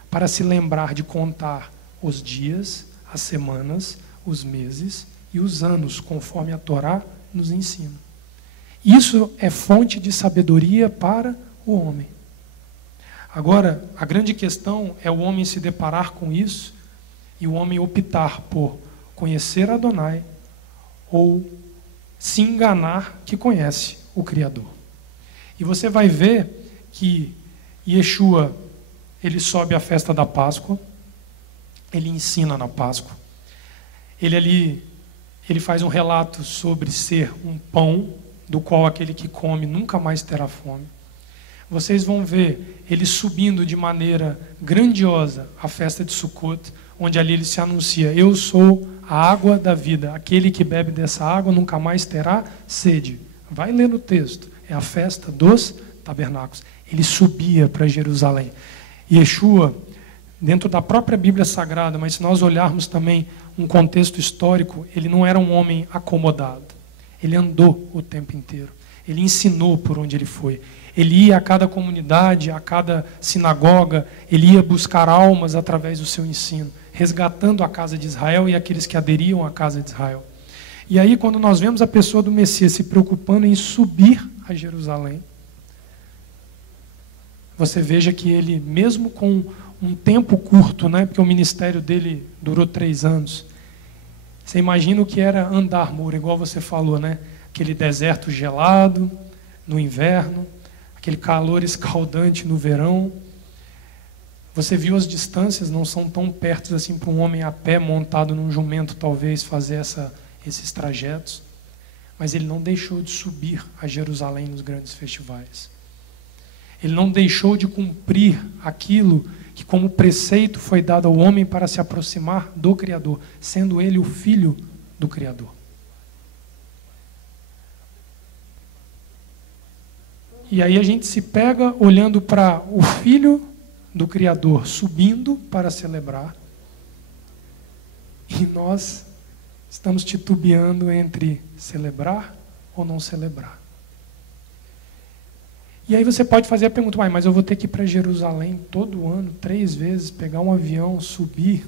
para se lembrar de contar os dias, as semanas, os meses e os anos, conforme a Torá nos ensina. Isso é fonte de sabedoria para o homem. Agora, a grande questão é o homem se deparar com isso e o homem optar por conhecer Adonai ou se enganar que conhece o Criador. E você vai ver que Yeshua, ele sobe à festa da Páscoa, ele ensina na Páscoa, ele faz um relato sobre ser um pão, do qual aquele que come nunca mais terá fome. Vocês vão ver ele subindo de maneira grandiosa à festa de Sukkot, onde ali ele se anuncia: eu sou a água da vida, aquele que bebe dessa água nunca mais terá sede. Vai ler no texto, é a festa dos tabernáculos. Ele subia para Jerusalém. Yeshua, dentro da própria Bíblia Sagrada, mas se nós olharmos também um contexto histórico, ele não era um homem acomodado. Ele andou o tempo inteiro. Ele ensinou por onde ele foi. Ele ia a cada comunidade, a cada sinagoga, ele ia buscar almas através do seu ensino, resgatando a casa de Israel e aqueles que aderiam à casa de Israel. E aí, quando nós vemos a pessoa do Messias se preocupando em subir a Jerusalém, você veja que ele, mesmo com um tempo curto, né, porque o ministério dele durou 3 anos, você imagina o que era andar Moura, igual você falou, né? Aquele deserto gelado no inverno, aquele calor escaldante no verão. Você viu as distâncias, não são tão perto assim para um homem a pé montado num jumento talvez fazer esses trajetos. Mas ele não deixou de subir a Jerusalém nos grandes festivais. Ele não deixou de cumprir aquilo que como preceito foi dado ao homem para se aproximar do Criador, sendo ele o filho do Criador. E aí a gente se pega olhando para o filho do Criador subindo para celebrar, e nós estamos titubeando entre celebrar ou não celebrar. E aí você pode fazer a pergunta: mas eu vou ter que ir para Jerusalém todo ano, 3 vezes, pegar um avião, subir?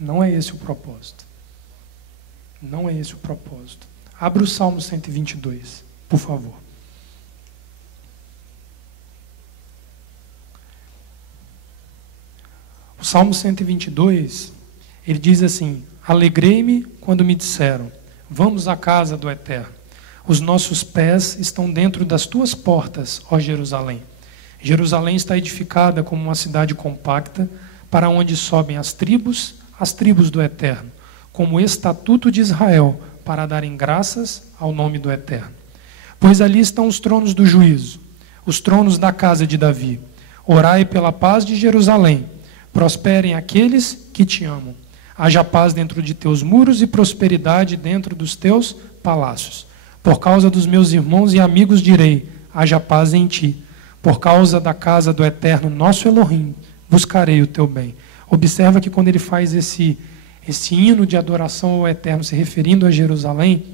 Não é esse o propósito. Não é esse o propósito. Abra o Salmo 122, por favor. O Salmo 122, ele diz assim: alegrei-me quando me disseram, vamos à casa do Eterno. Os nossos pés estão dentro das tuas portas, ó Jerusalém. Jerusalém está edificada como uma cidade compacta, para onde sobem as tribos do Eterno, como estatuto de Israel, para darem graças ao nome do Eterno. Pois ali estão os tronos do juízo, os tronos da casa de Davi. Orai pela paz de Jerusalém. Prosperem aqueles que te amam. Haja paz dentro de teus muros e prosperidade dentro dos teus palácios. Por causa dos meus irmãos e amigos direi, haja paz em ti. Por causa da casa do Eterno, nosso Elohim, buscarei o teu bem. Observa que quando ele faz esse hino de adoração ao Eterno, se referindo a Jerusalém,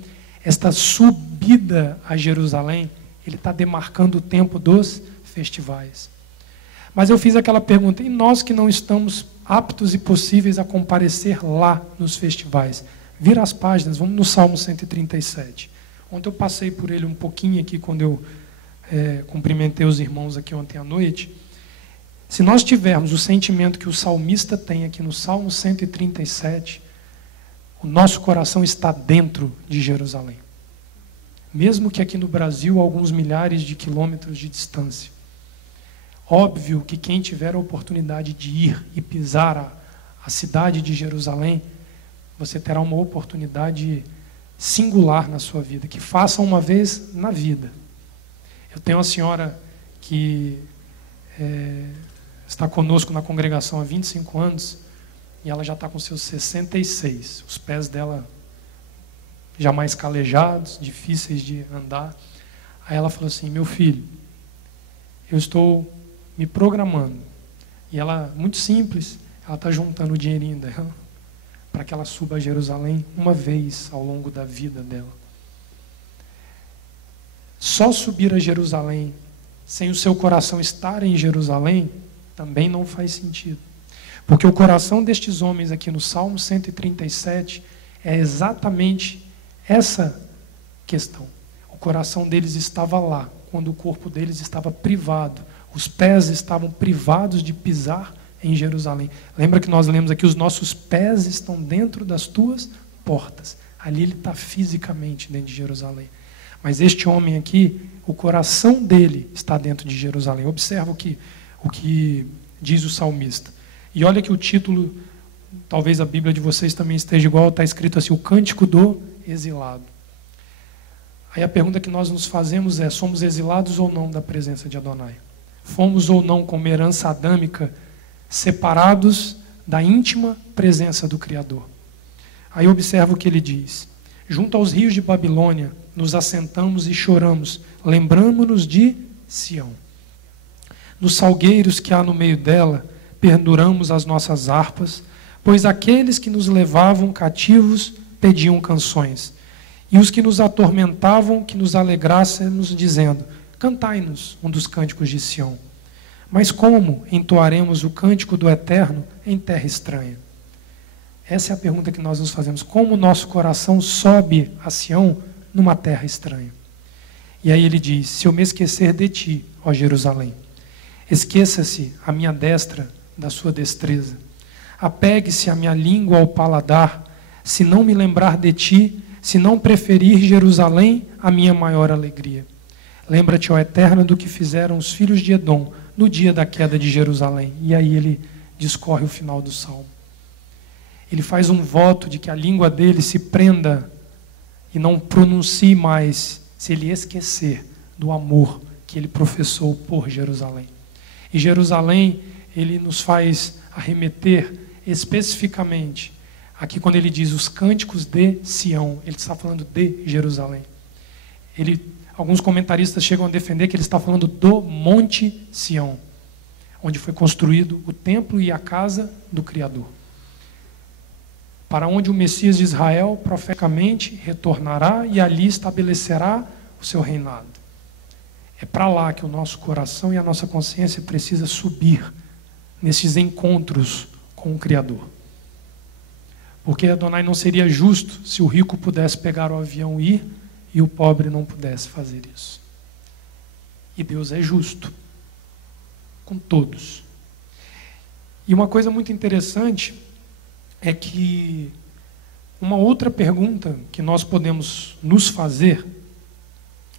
esta subida a Jerusalém, ele está demarcando o tempo dos festivais. Mas eu fiz aquela pergunta: e nós que não estamos aptos e possíveis a comparecer lá nos festivais? Vira as páginas, vamos no Salmo 137. Ontem eu passei por ele um pouquinho aqui, quando eu cumprimentei os irmãos aqui ontem à noite. Se nós tivermos o sentimento que o salmista tem aqui no Salmo 137, o nosso coração está dentro de Jerusalém. Mesmo que aqui no Brasil, a alguns milhares de quilômetros de distância. Óbvio que quem tiver a oportunidade de ir e pisar a cidade de Jerusalém, você terá uma oportunidade singular na sua vida, que faça uma vez na vida. Eu tenho uma senhora que está conosco na congregação há 25 anos, e ela já está com seus 66. Os pés dela já mais calejados, difíceis de andar. Aí ela falou assim: meu filho, eu estou me programando. E ela, muito simples, ela está juntando o dinheirinho dela para que ela suba a Jerusalém uma vez ao longo da vida dela. Só subir a Jerusalém sem o seu coração estar em Jerusalém também não faz sentido. Porque o coração destes homens aqui no Salmo 137 é exatamente essa questão. O coração deles estava lá, quando o corpo deles estava privado. Os pés estavam privados de pisar em Jerusalém. Lembra que nós lemos aqui, os nossos pés estão dentro das tuas portas. Ali ele está fisicamente dentro de Jerusalém. Mas este homem aqui, o coração dele está dentro de Jerusalém. Observa o que diz o salmista. E olha que o título, talvez a Bíblia de vocês também esteja igual, está escrito assim, o Cântico do Exilado. Aí a pergunta que nós nos fazemos é, somos exilados ou não da presença de Adonai? Fomos ou não, como herança adâmica, separados da íntima presença do Criador? Aí observa o que ele diz. Junto aos rios de Babilônia, nos assentamos e choramos, lembramo-nos de Sião. Nos salgueiros que há no meio dela, penduramos as nossas harpas, pois aqueles que nos levavam cativos pediam canções, e os que nos atormentavam que nos alegrássemos, dizendo, cantai-nos um dos cânticos de Sião. Mas como entoaremos o cântico do Eterno em terra estranha? Essa é a pergunta que nós nos fazemos. Como o nosso coração sobe a Sião numa terra estranha? E aí ele diz, se eu me esquecer de ti, ó Jerusalém, esqueça-se a minha destra da sua destreza. Apegue-se a minha língua ao paladar, se não me lembrar de ti, se não preferir Jerusalém a minha maior alegria. Lembra-te, ó Eterno, do que fizeram os filhos de Edom no dia da queda de Jerusalém. E aí ele discorre o final do salmo. Ele faz um voto de que a língua dele se prenda e não pronuncie mais, se ele esquecer do amor que ele professou por Jerusalém. E Jerusalém, ele nos faz arremeter especificamente, aqui quando ele diz os cânticos de Sião, ele está falando de Jerusalém. Alguns comentaristas chegam a defender que ele está falando do Monte Sião, onde foi construído o templo e a casa do Criador. Para onde o Messias de Israel profeticamente retornará e ali estabelecerá o seu reinado. É para lá que o nosso coração e a nossa consciência precisa subir nesses encontros com o Criador. Porque Adonai não seria justo se o rico pudesse pegar o avião e ir e o pobre não pudesse fazer isso. E Deus é justo com todos. E uma coisa muito interessante é que uma outra pergunta que nós podemos nos fazer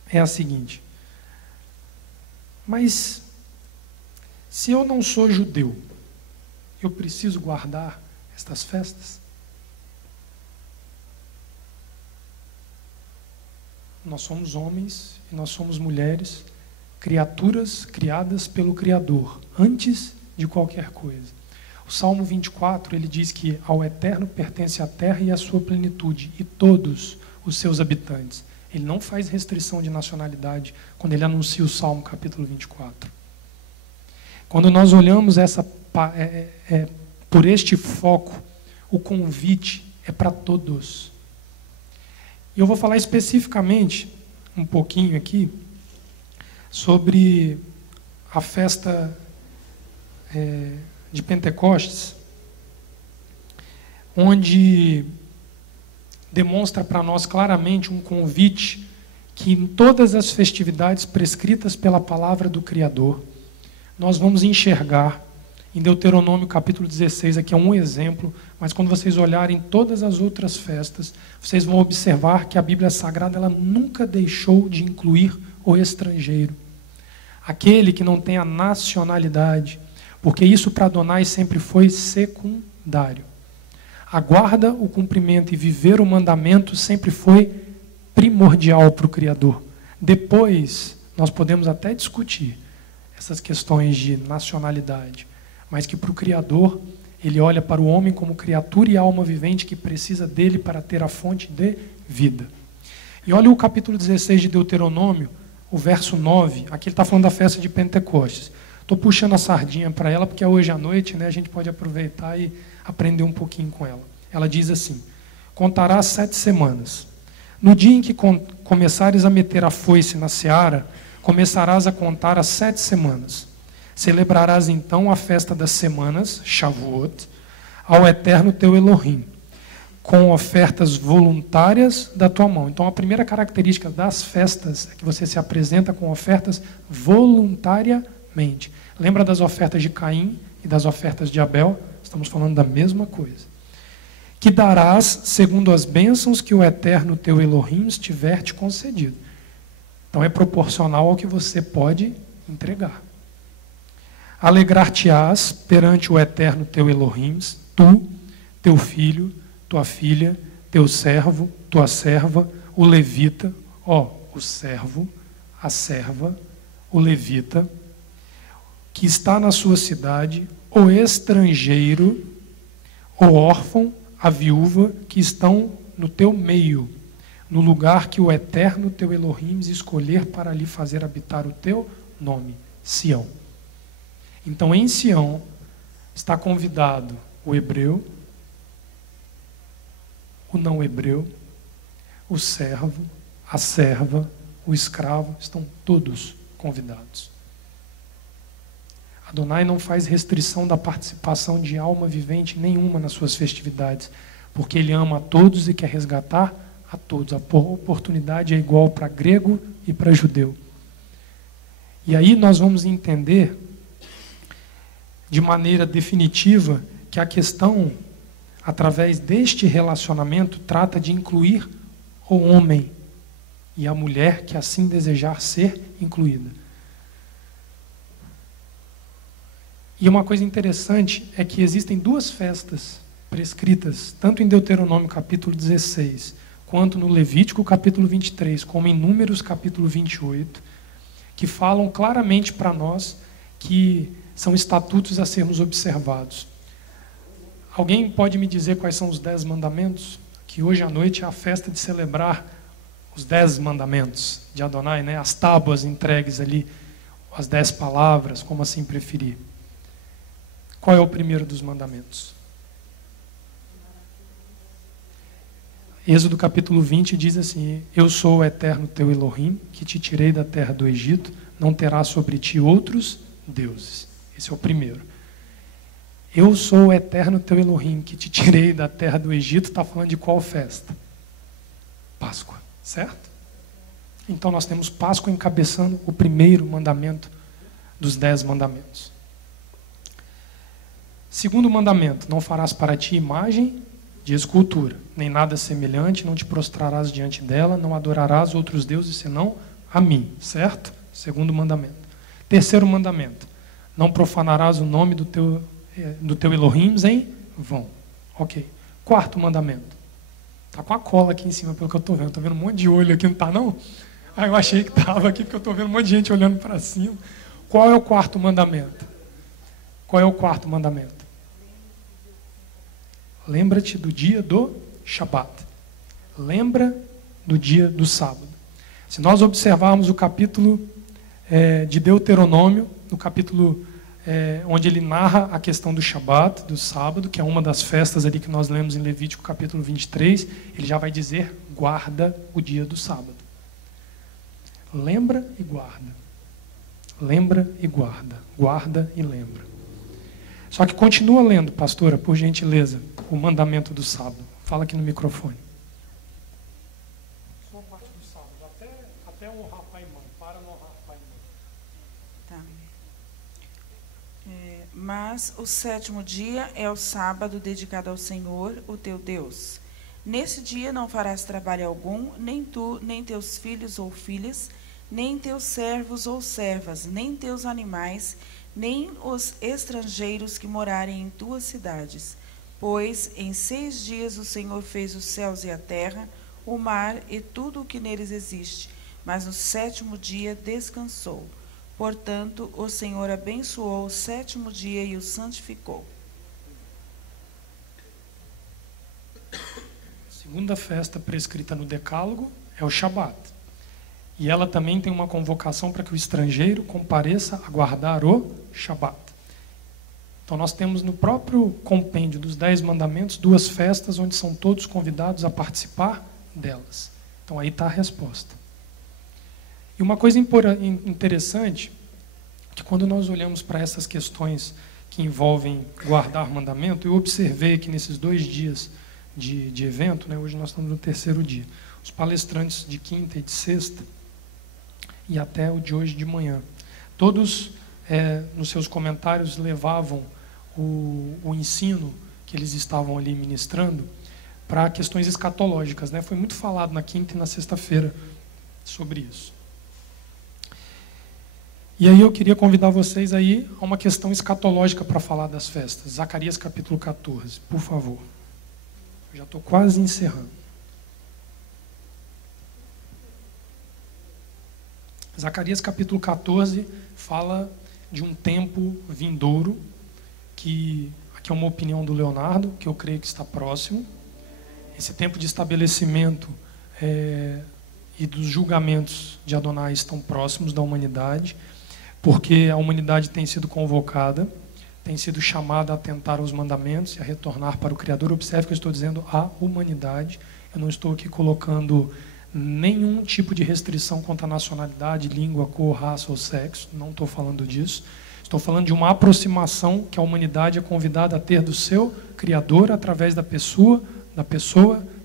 é a seguinte: mas se eu não sou judeu, eu preciso guardar estas festas? Nós somos homens e nós somos mulheres, criaturas criadas pelo Criador, antes de qualquer coisa. O Salmo 24, ele diz que ao Eterno pertence a terra e a sua plenitude, e todos os seus habitantes. Ele não faz restrição de nacionalidade quando ele anuncia o Salmo capítulo 24. Quando nós olhamos por este foco, o convite é para todos. E eu vou falar especificamente, um pouquinho aqui, sobre a festa de Pentecostes, onde demonstra para nós claramente um convite que em todas as festividades prescritas pela palavra do Criador, nós vamos enxergar em Deuteronômio capítulo 16, aqui é um exemplo, mas quando vocês olharem todas as outras festas, vocês vão observar que a Bíblia Sagrada ela nunca deixou de incluir o estrangeiro, aquele que não tem a nacionalidade, porque isso para Adonai sempre foi secundário. A guarda, o cumprimento e viver o mandamento sempre foi primordial para o Criador. Depois, nós podemos até discutir essas questões de nacionalidade, mas que para o Criador, ele olha para o homem como criatura e alma vivente que precisa dele para ter a fonte de vida. E olha o capítulo 16 de Deuteronômio, o verso 9, aqui ele está falando da festa de Pentecostes. Estou puxando a sardinha para ela, porque é hoje à noite, né, a gente pode aproveitar e aprender um pouquinho com ela. Ela diz assim: contarás 7 semanas. No dia em que começares a meter a foice na seara, começarás a contar as 7 semanas. Celebrarás então a festa das semanas, Shavuot, ao Eterno teu Elohim, com ofertas voluntárias da tua mão. Então, a primeira característica das festas é que você se apresenta com ofertas voluntariamente. Lembra das ofertas de Caim e das ofertas de Abel? Estamos falando da mesma coisa. Que darás segundo as bênçãos que o Eterno teu Elohim tiver te concedido. Então, é proporcional ao que você pode entregar. Alegrar-te-ás perante o Eterno teu Elohim, tu, teu filho, tua filha, teu servo, tua serva, o levita, o servo, a serva, o levita, que está na sua cidade, o estrangeiro, o órfão, a viúva, que estão no teu meio, no lugar que o Eterno teu Elohim escolher para lhe fazer habitar o teu nome, Sião. Então, em Sião, está convidado o hebreu, o não hebreu, o servo, a serva, o escravo, estão todos convidados. Adonai não faz restrição da participação de alma vivente nenhuma nas suas festividades, porque ele ama a todos e quer resgatar a todos. A oportunidade é igual para grego e para judeu. E aí nós vamos entender de maneira definitiva que a questão, através deste relacionamento, trata de incluir o homem e a mulher que assim desejar ser incluída. E uma coisa interessante é que existem 2 festas prescritas, tanto em Deuteronômio capítulo 16, quanto no Levítico capítulo 23, como em Números capítulo 28, que falam claramente para nós que são estatutos a sermos observados. Alguém pode me dizer quais são os 10 mandamentos? Que hoje à noite é a festa de celebrar os 10 mandamentos de Adonai, né? As tábuas entregues ali, as 10 palavras, como assim preferir. Qual é o primeiro dos mandamentos? Êxodo capítulo 20 diz assim: eu sou o Eterno teu Elohim, que te tirei da terra do Egito, não terás sobre ti outros deuses. Esse é o primeiro. Eu sou o Eterno teu Elohim, que te tirei da terra do Egito, está falando de qual festa? Páscoa, certo? Então nós temos Páscoa encabeçando o primeiro mandamento dos 10 mandamentos. Segundo mandamento: não farás para ti imagem de escultura, nem nada semelhante, não te prostrarás diante dela, não adorarás outros deuses senão a mim, certo? Segundo mandamento. Terceiro mandamento: não profanarás o nome do teu Elohim em vão. Ok. Quarto mandamento. Está com a cola aqui em cima, pelo que eu estou vendo. Estou vendo um monte de olho aqui, não está não? Eu achei que estava aqui, porque eu estou vendo um monte de gente olhando para cima. Qual é o quarto mandamento? Qual é o quarto mandamento? Lembra-te do dia do Shabat. Lembra do dia do sábado. Se nós observarmos o capítulo de Deuteronômio, no capítulo onde ele narra a questão do Shabat, do sábado, que é uma das festas ali que nós lemos em Levítico capítulo 23, ele já vai dizer: guarda o dia do sábado. Lembra e guarda. Lembra e guarda. Guarda e lembra. Só que continua lendo, pastora, por gentileza, o mandamento do sábado. Fala aqui no microfone. Só a parte do sábado, até honrar pai e mãe. Para não honrar pai e mãe. Tá. Mas o 7º dia é o sábado dedicado ao Senhor, o teu Deus. Nesse dia não farás trabalho algum, nem tu, nem teus filhos ou filhas, nem teus servos ou servas, nem teus animais, nem os estrangeiros que morarem em tuas cidades. Pois em 6 dias o Senhor fez os céus e a terra, o mar e tudo o que neles existe, mas no 7º dia descansou. Portanto, o Senhor abençoou o 7º dia e o santificou. A segunda festa prescrita no Decálogo é o Shabat. E ela também tem uma convocação para que o estrangeiro compareça a guardar o Shabat. Então nós temos no próprio compêndio dos 10 mandamentos 2 festas onde são todos convidados a participar delas. Então aí está a resposta. E uma coisa interessante, que quando nós olhamos para essas questões que envolvem guardar mandamento, eu observei que nesses 2 dias de evento, né, hoje nós estamos no 3º dia, os palestrantes de quinta e de sexta, e até o de hoje de manhã, todos nos seus comentários levavam o ensino que eles estavam ali ministrando para questões escatológicas, né? Foi muito falado na quinta e na sexta-feira sobre isso. E aí eu queria convidar vocês aí a uma questão escatológica para falar das festas. Zacarias capítulo 14, por favor. Eu já estou quase encerrando. Zacarias capítulo 14 fala de um tempo vindouro, que aqui é uma opinião do Leonardo, que eu creio que está próximo. Esse tempo de estabelecimento e dos julgamentos de Adonai estão próximos da humanidade, porque a humanidade tem sido convocada, tem sido chamada a atentar aos mandamentos e a retornar para o Criador. Observe que eu estou dizendo a humanidade, eu não estou aqui colocando nenhum tipo de restrição quanto à nacionalidade, língua, cor, raça ou sexo, não estou falando disso. Estou falando de uma aproximação que a humanidade é convidada a ter do seu Criador através da pessoa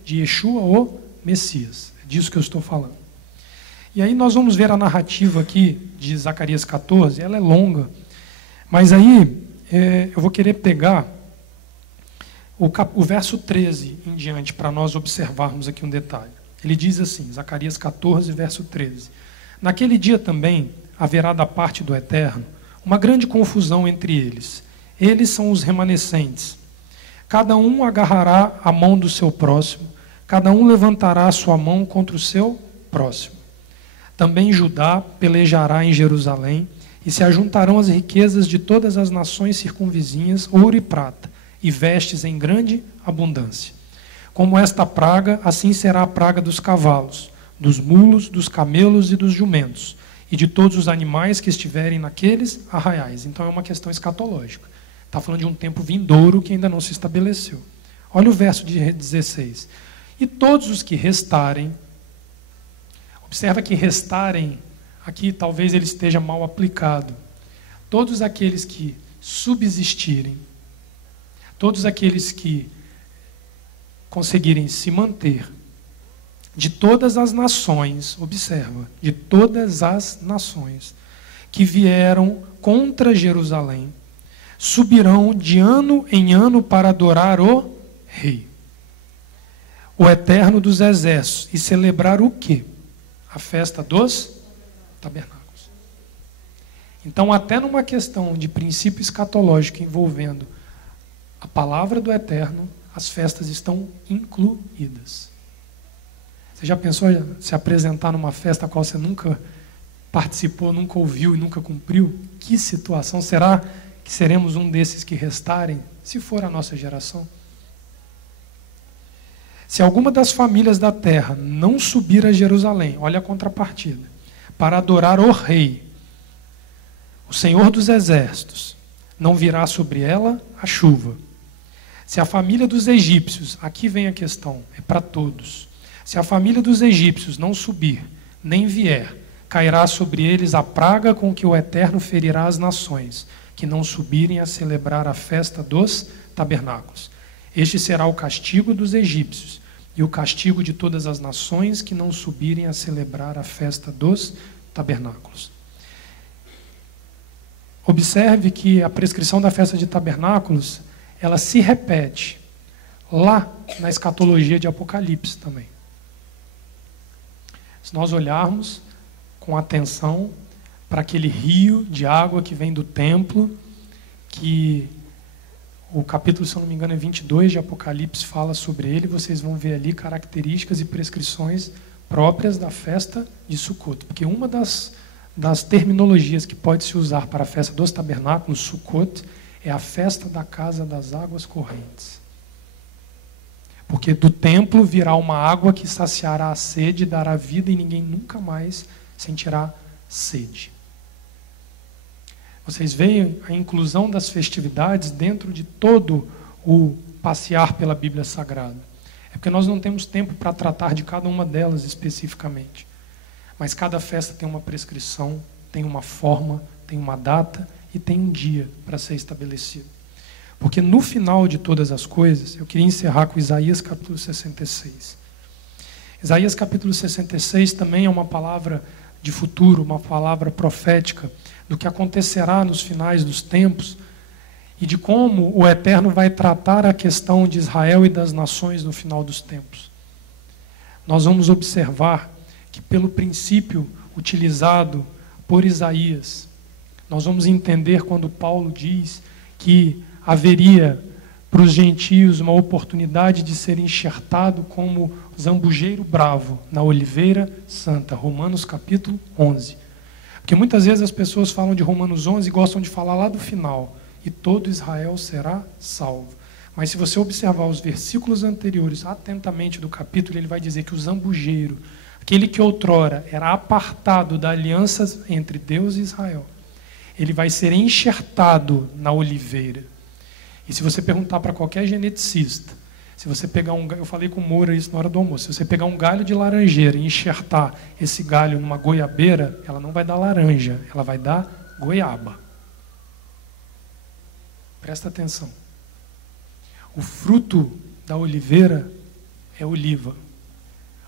de Yeshua, o Messias. É disso que eu estou falando. E aí nós vamos ver a narrativa aqui de Zacarias 14, ela é longa, mas aí eu vou querer pegar o verso 13 em diante para nós observarmos aqui um detalhe. Ele diz assim, Zacarias 14, verso 13. Naquele dia também haverá da parte do Eterno uma grande confusão entre eles. Eles são os remanescentes. Cada um agarrará a mão do seu próximo, cada um levantará a sua mão contra o seu próximo. Também Judá pelejará em Jerusalém, e se ajuntarão as riquezas de todas as nações circunvizinhas, ouro e prata, e vestes em grande abundância. Como esta praga, assim será a praga dos cavalos, dos mulos, dos camelos e dos jumentos, e de todos os animais que estiverem naqueles arraiais. Então é uma questão escatológica. Está falando de um tempo vindouro que ainda não se estabeleceu. Olha o verso de 16. E todos os que restarem, observa que restarem, aqui talvez ele esteja mal aplicado. Todos aqueles que subsistirem, todos aqueles que conseguirem se manter, de todas as nações, observa, de todas as nações que vieram contra Jerusalém, subirão de ano em ano para adorar o Rei, o Eterno dos Exércitos, e celebrar o quê? A festa dos tabernáculos. Então, até numa questão de princípio escatológico envolvendo a palavra do Eterno, as festas estão incluídas. Você já pensou em se apresentar numa festa a qual você nunca participou, nunca ouviu e nunca cumpriu? Que situação! Será que seremos um desses que restarem, se for a nossa geração? Se alguma das famílias da terra não subir a Jerusalém, olha a contrapartida, para adorar o Rei, o Senhor dos Exércitos, não virá sobre ela a chuva. Se a família dos egípcios, aqui vem a questão, é para todos. Se a família dos egípcios não subir, nem vier, cairá sobre eles a praga com que o Eterno ferirá as nações, que não subirem a celebrar a festa dos tabernáculos. Este será o castigo dos egípcios, e o castigo de todas as nações que não subirem a celebrar a festa dos tabernáculos. Observe que a prescrição da festa de tabernáculos, ela se repete lá na escatologia de Apocalipse também. Se nós olharmos com atenção para aquele rio de água que vem do templo, que o capítulo, se eu não me engano, é 22 de Apocalipse, fala sobre ele, vocês vão ver ali características e prescrições próprias da festa de Sukkot. Porque uma das terminologias que pode se usar para a festa dos tabernáculos, Sukkot, é a festa da casa das águas correntes. Porque do templo virá uma água que saciará a sede, dará vida e ninguém nunca mais sentirá sede. Vocês veem a inclusão das festividades dentro de todo o passear pela Bíblia Sagrada. É porque nós não temos tempo para tratar de cada uma delas especificamente. Mas cada festa tem uma prescrição, tem uma forma, tem uma data e tem um dia para ser estabelecido. Porque no final de todas as coisas, eu queria encerrar com Isaías capítulo 66. Isaías capítulo 66 também é uma palavra de futuro, uma palavra profética do que acontecerá nos finais dos tempos e de como o Eterno vai tratar a questão de Israel e das nações no final dos tempos. Nós vamos observar que pelo princípio utilizado por Isaías, nós vamos entender quando Paulo diz que haveria para os gentios uma oportunidade de ser enxertado como zambujeiro bravo na oliveira santa, Romanos capítulo 11. Porque muitas vezes as pessoas falam de Romanos 11 e gostam de falar lá do final, e todo Israel será salvo. Mas se você observar os versículos anteriores atentamente do capítulo, ele vai dizer que o zambujeiro, aquele que outrora era apartado da aliança entre Deus e Israel, ele vai ser enxertado na oliveira. E se você perguntar para qualquer geneticista, se você pegar eu falei com o Moura isso na hora do almoço, se você pegar um galho de laranjeira e enxertar esse galho numa goiabeira, ela não vai dar laranja, ela vai dar goiaba. Presta atenção. O fruto da oliveira é oliva.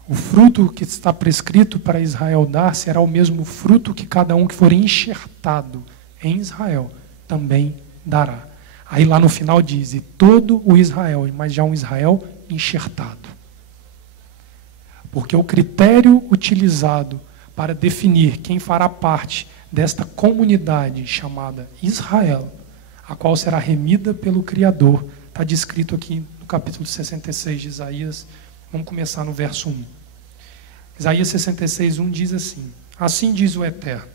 O fruto que está prescrito para Israel dar será o mesmo fruto que cada um que for enxertado em Israel também dará. Aí lá no final diz, e todo o Israel, mas já um Israel enxertado. Porque o critério utilizado para definir quem fará parte desta comunidade chamada Israel, a qual será remida pelo Criador, está descrito aqui no capítulo 66 de Isaías. Vamos começar no verso 1. Isaías 66, 1 diz assim, assim diz o Eterno,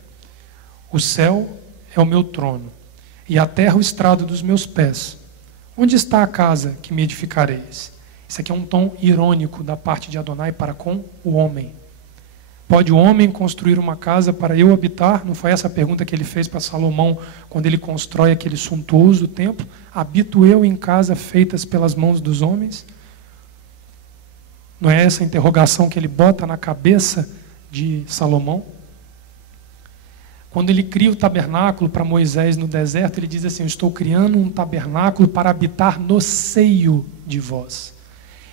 o céu é o meu trono, e a terra o estrado dos meus pés. Onde está a casa que me edificareis? Isso aqui é um tom irônico da parte de Adonai para com o homem. Pode o homem construir uma casa para eu habitar? Não foi essa a pergunta que ele fez para Salomão quando ele constrói aquele suntuoso templo? Habito eu em casa feitas pelas mãos dos homens? Não é essa a interrogação que ele bota na cabeça de Salomão? Quando ele cria o tabernáculo para Moisés no deserto, ele diz assim, eu estou criando um tabernáculo para habitar no seio de vós.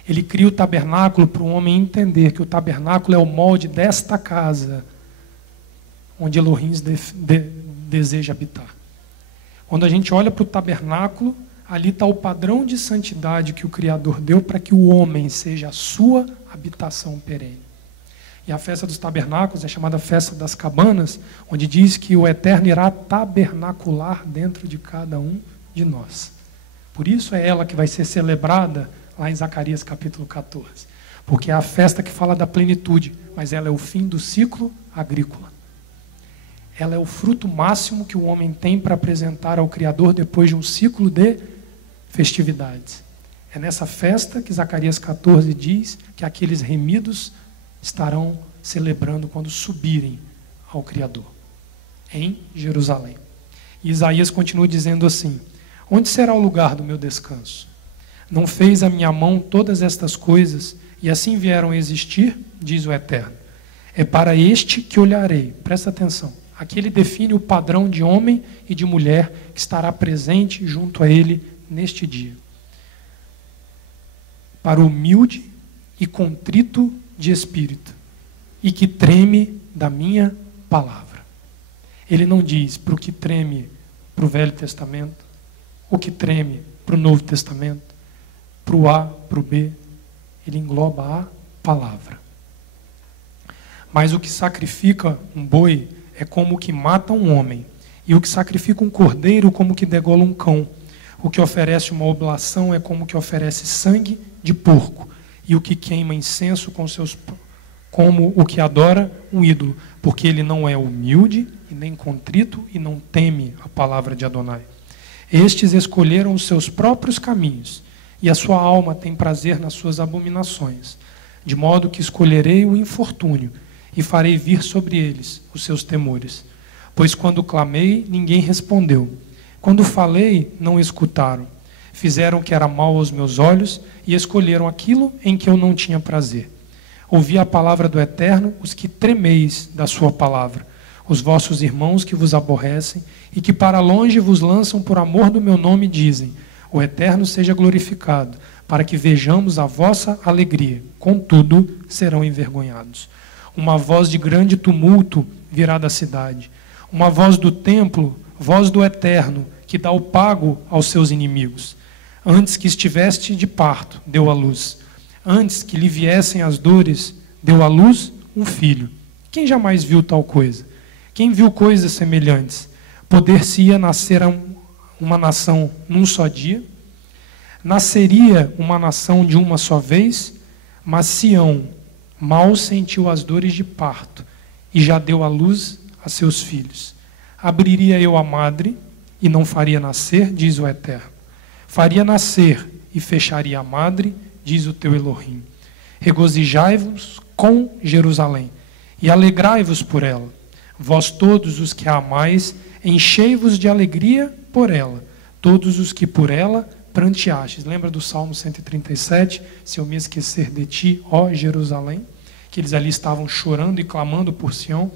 Ele cria o tabernáculo para o homem entender que o tabernáculo é o molde desta casa, onde Elohim deseja habitar. Quando a gente olha para o tabernáculo, ali está o padrão de santidade que o Criador deu para que o homem seja a sua habitação perene. E a festa dos tabernáculos é chamada festa das cabanas, onde diz que o Eterno irá tabernacular dentro de cada um de nós. Por isso é ela que vai ser celebrada lá em Zacarias capítulo 14. Porque é a festa que fala da plenitude, mas ela é o fim do ciclo agrícola. Ela é o fruto máximo que o homem tem para apresentar ao Criador depois de um ciclo de festividades. É nessa festa que Zacarias 14 diz que aqueles remidos estarão celebrando quando subirem ao Criador, em Jerusalém. E Isaías continua dizendo assim, onde será o lugar do meu descanso? Não fez a minha mão todas estas coisas, e assim vieram a existir, diz o Eterno. É para este que olharei, presta atenção, aqui ele define o padrão de homem e de mulher que estará presente junto a ele neste dia. Para o humilde e contrito de espírito, e que treme da minha palavra. Ele não diz para o que treme para o Velho Testamento, o que treme para o Novo Testamento, para o A, para o B, ele engloba a palavra. Mas o que sacrifica um boi é como o que mata um homem, e o que sacrifica um cordeiro como o que degola um cão. O que oferece uma oblação é como o que oferece sangue de porco, e o que queima incenso como o que adora um ídolo, porque ele não é humilde e nem contrito e não teme a palavra de Adonai. Estes escolheram os seus próprios caminhos, e a sua alma tem prazer nas suas abominações, de modo que escolherei o infortúnio e farei vir sobre eles os seus temores. Pois quando clamei, ninguém respondeu. Quando falei, não escutaram. Fizeram o que era mal aos meus olhos e escolheram aquilo em que eu não tinha prazer. Ouvi a palavra do Eterno, os que tremeis da sua palavra, os vossos irmãos que vos aborrecem e que para longe vos lançam por amor do meu nome, dizem: o Eterno seja glorificado, para que vejamos a vossa alegria. Contudo, serão envergonhados. Uma voz de grande tumulto virá da cidade. Uma voz do templo, voz do Eterno, que dá o pago aos seus inimigos. Antes que estiveste de parto, deu à luz. Antes que lhe viessem as dores, deu à luz um filho. Quem jamais viu tal coisa? Quem viu coisas semelhantes? Poder-se-ia nascer uma nação num só dia? Nasceria uma nação de uma só vez? Mas Sião mal sentiu as dores de parto e já deu à luz a seus filhos. Abriria eu a madre e não faria nascer, diz o Eterno. Faria nascer e fecharia a madre, diz o teu Elohim. Regozijai-vos com Jerusalém e alegrai-vos por ela. Vós todos os que a amais, enchei-vos de alegria por ela. Todos os que por ela pranteastes. Lembra do Salmo 137? Se eu me esquecer de ti, ó Jerusalém? Que eles ali estavam chorando e clamando por Sião.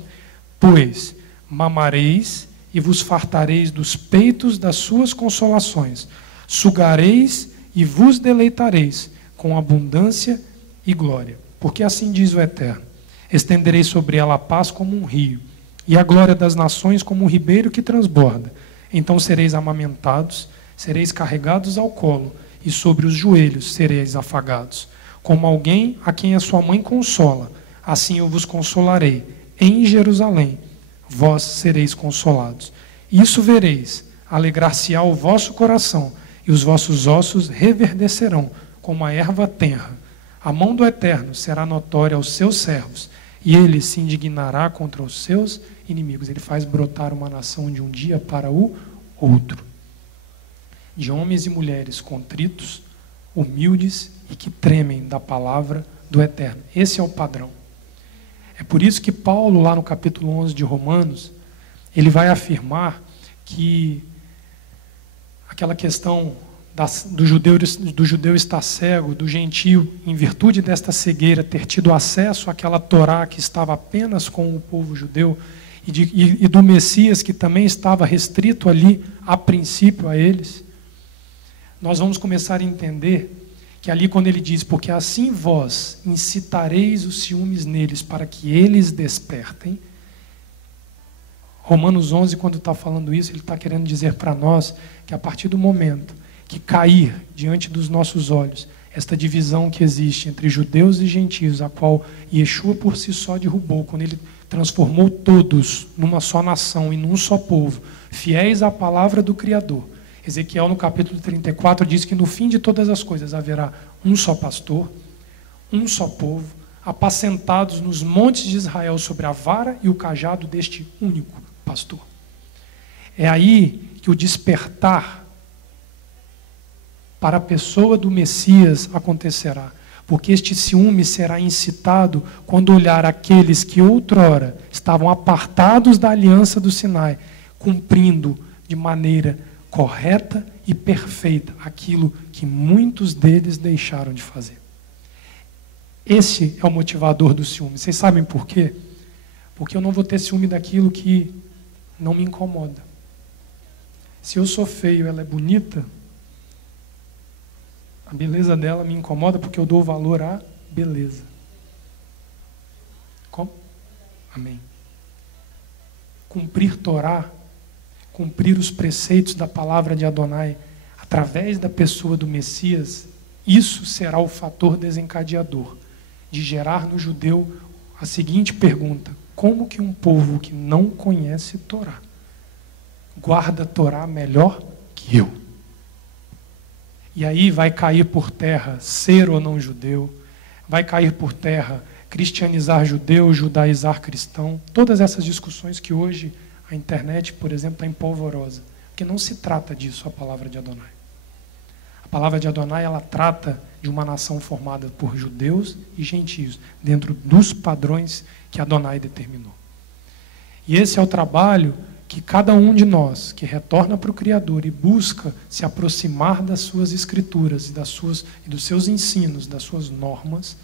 Pois mamareis e vos fartareis dos peitos das suas consolações. Sugareis e vos deleitareis com abundância e glória. Porque assim diz o Eterno: estenderei sobre ela a paz como um rio, e a glória das nações como um ribeiro que transborda. Então sereis amamentados, sereis carregados ao colo, e sobre os joelhos sereis afagados. Como alguém a quem a sua mãe consola, assim eu vos consolarei. Em Jerusalém vós sereis consolados. Isso vereis, alegrar-se-á o vosso coração, e os vossos ossos reverdecerão como a erva tenra. A mão do Eterno será notória aos seus servos, e ele se indignará contra os seus inimigos. Ele faz brotar uma nação de um dia para o outro, de homens e mulheres contritos, humildes e que tremem da palavra do Eterno. Esse é o padrão. É por isso que Paulo, lá no capítulo 11 de Romanos, ele vai afirmar que aquela questão do judeu estar cego, do gentio, em virtude desta cegueira, ter tido acesso àquela Torá que estava apenas com o povo judeu, e do Messias que também estava restrito ali, a princípio, a eles, nós vamos começar a entender que ali quando ele diz: porque assim vós incitareis os ciúmes neles para que eles despertem. Romanos 11, quando está falando isso, ele está querendo dizer para nós que a partir do momento que cair diante dos nossos olhos esta divisão que existe entre judeus e gentios, a qual Yeshua por si só derrubou, quando ele transformou todos numa só nação e num só povo, fiéis à palavra do Criador. Ezequiel, no capítulo 34, diz que no fim de todas as coisas haverá um só pastor, um só povo, apacentados nos montes de Israel sobre a vara e o cajado deste único pastor. É aí que o despertar para a pessoa do Messias acontecerá, porque este ciúme será incitado quando olhar aqueles que outrora estavam apartados da aliança do Sinai, cumprindo de maneira correta e perfeita aquilo que muitos deles deixaram de fazer. Esse é o motivador do ciúme. Vocês sabem por quê? Porque eu não vou ter ciúme daquilo que não me incomoda. Se eu sou feio, ela é bonita, a beleza dela me incomoda porque eu dou valor à beleza. Como? Amém. Cumprir Torá, cumprir os preceitos da palavra de Adonai através da pessoa do Messias, isso será o fator desencadeador de gerar no judeu a seguinte pergunta: como que um povo que não conhece Torá guarda Torá melhor que eu? E aí vai cair por terra ser ou não judeu, vai cair por terra cristianizar judeu, judaizar cristão, todas essas discussões que hoje a internet, por exemplo, está empolvorosa, porque não se trata disso a palavra de Adonai. A palavra de Adonai, ela trata de uma nação formada por judeus e gentios, dentro dos padrões que Adonai determinou. E esse é o trabalho que cada um de nós, que retorna para o Criador e busca se aproximar das suas escrituras e dos seus ensinos, das suas normas,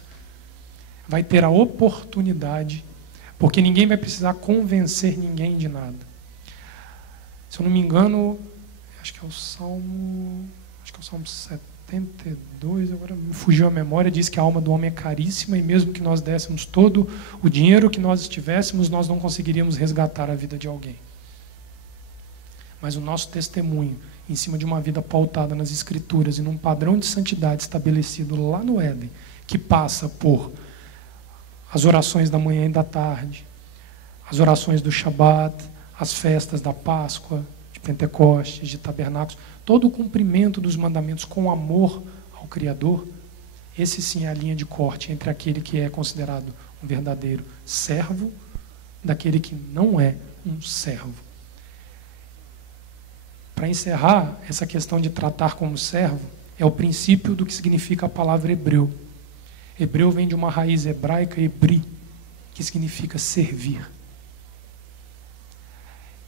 vai ter a oportunidade, porque ninguém vai precisar convencer ninguém de nada. Se eu não me engano, acho que é o Salmo 72, agora me fugiu a memória, diz que a alma do homem é caríssima e mesmo que nós dessemos todo o dinheiro que nós tivéssemos, nós não conseguiríamos resgatar a vida de alguém. Mas o nosso testemunho, em cima de uma vida pautada nas Escrituras e num padrão de santidade estabelecido lá no Éden, que passa por as orações da manhã e da tarde, as orações do Shabat, as festas da Páscoa, de Pentecostes, de Tabernáculos, todo o cumprimento dos mandamentos com amor ao Criador, esse sim é a linha de corte entre aquele que é considerado um verdadeiro servo daquele que não é um servo. Para encerrar, essa questão de tratar como servo é o princípio do que significa a palavra hebreu. Hebreu vem de uma raiz hebraica, hebri, que significa servir.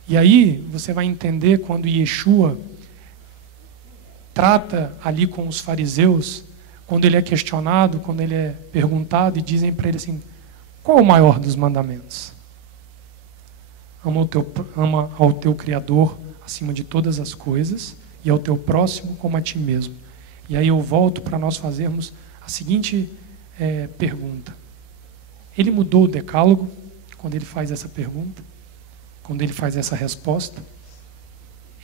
E aí você vai entender quando Yeshua trata ali com os fariseus, quando ele é questionado, quando ele é perguntado, e dizem para ele assim: qual é o maior dos mandamentos? Ama ao teu Criador acima de todas as coisas e ao teu próximo como a ti mesmo. E aí eu volto para nós fazermos a seguinte pergunta. Ele mudou o decálogo quando ele faz essa pergunta? Quando ele faz essa resposta?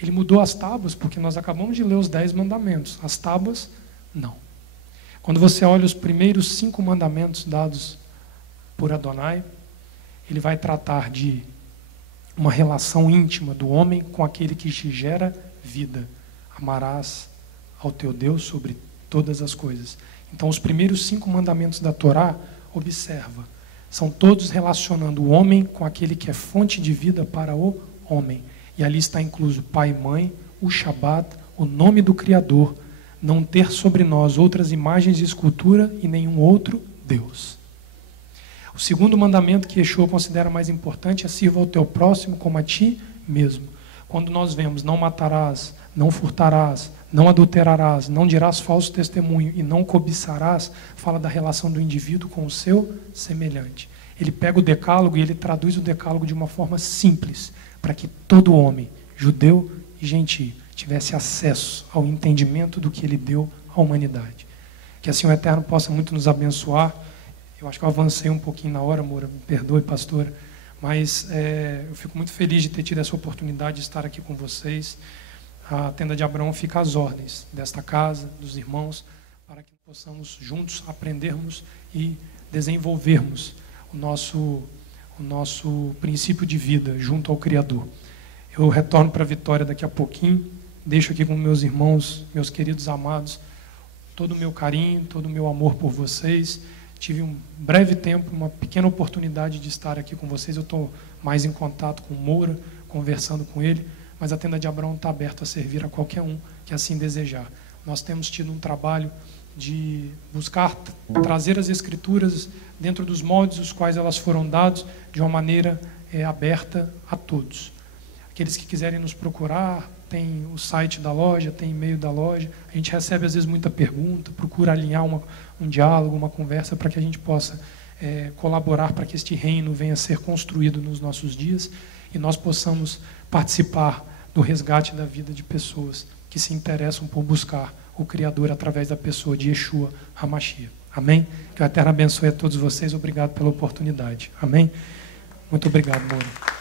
Ele mudou as tábuas, porque nós acabamos de ler os 10 mandamentos. As tábuas, não. Quando você olha os primeiros 5 mandamentos dados por Adonai, ele vai tratar de uma relação íntima do homem com aquele que te gera vida. Amarás ao teu Deus sobre todas as coisas. Então, os primeiros 5 mandamentos da Torá, observa, são todos relacionando o homem com aquele que é fonte de vida para o homem. E ali está incluso pai e mãe, o Shabat, o nome do Criador, não ter sobre nós outras imagens de escultura e nenhum outro Deus. O segundo mandamento que Yeshua considera mais importante é: sirva ao teu próximo como a ti mesmo. Quando nós vemos não matarás, não furtarás, não adulterarás, não dirás falso testemunho e não cobiçarás, fala da relação do indivíduo com o seu semelhante. Ele pega o decálogo e ele traduz o decálogo de uma forma simples, para que todo homem, judeu e gentio, tivesse acesso ao entendimento do que ele deu à humanidade. Que assim o Eterno possa muito nos abençoar. Eu acho que eu avancei um pouquinho na hora, Moura, me perdoe, pastora, mas eu fico muito feliz de ter tido essa oportunidade de estar aqui com vocês. A tenda de Abraão fica às ordens desta casa, dos irmãos, para que possamos juntos aprendermos e desenvolvermos o nosso princípio de vida junto ao Criador. Eu retorno para a Vitória daqui a pouquinho, deixo aqui com meus irmãos, meus queridos amados, todo o meu carinho, todo o meu amor por vocês. Tive um breve tempo, uma pequena oportunidade de estar aqui com vocês. Eu estou mais em contato com o Moura, conversando com ele, mas a tenda de Abraão está aberta a servir a qualquer um que assim desejar. Nós temos tido um trabalho de buscar trazer as Escrituras dentro dos moldes os quais elas foram dadas, de uma maneira aberta a todos. Aqueles que quiserem nos procurar, tem o site da loja, tem e-mail da loja. A gente recebe às vezes muita pergunta, procura alinhar um diálogo, uma conversa, para que a gente possa colaborar para que este reino venha a ser construído nos nossos dias e nós possamos participar do resgate da vida de pessoas que se interessam por buscar o Criador através da pessoa de Yeshua HaMashiach. Amém? Que o Eterno abençoe a todos vocês. Obrigado pela oportunidade. Amém? Muito obrigado, Moura.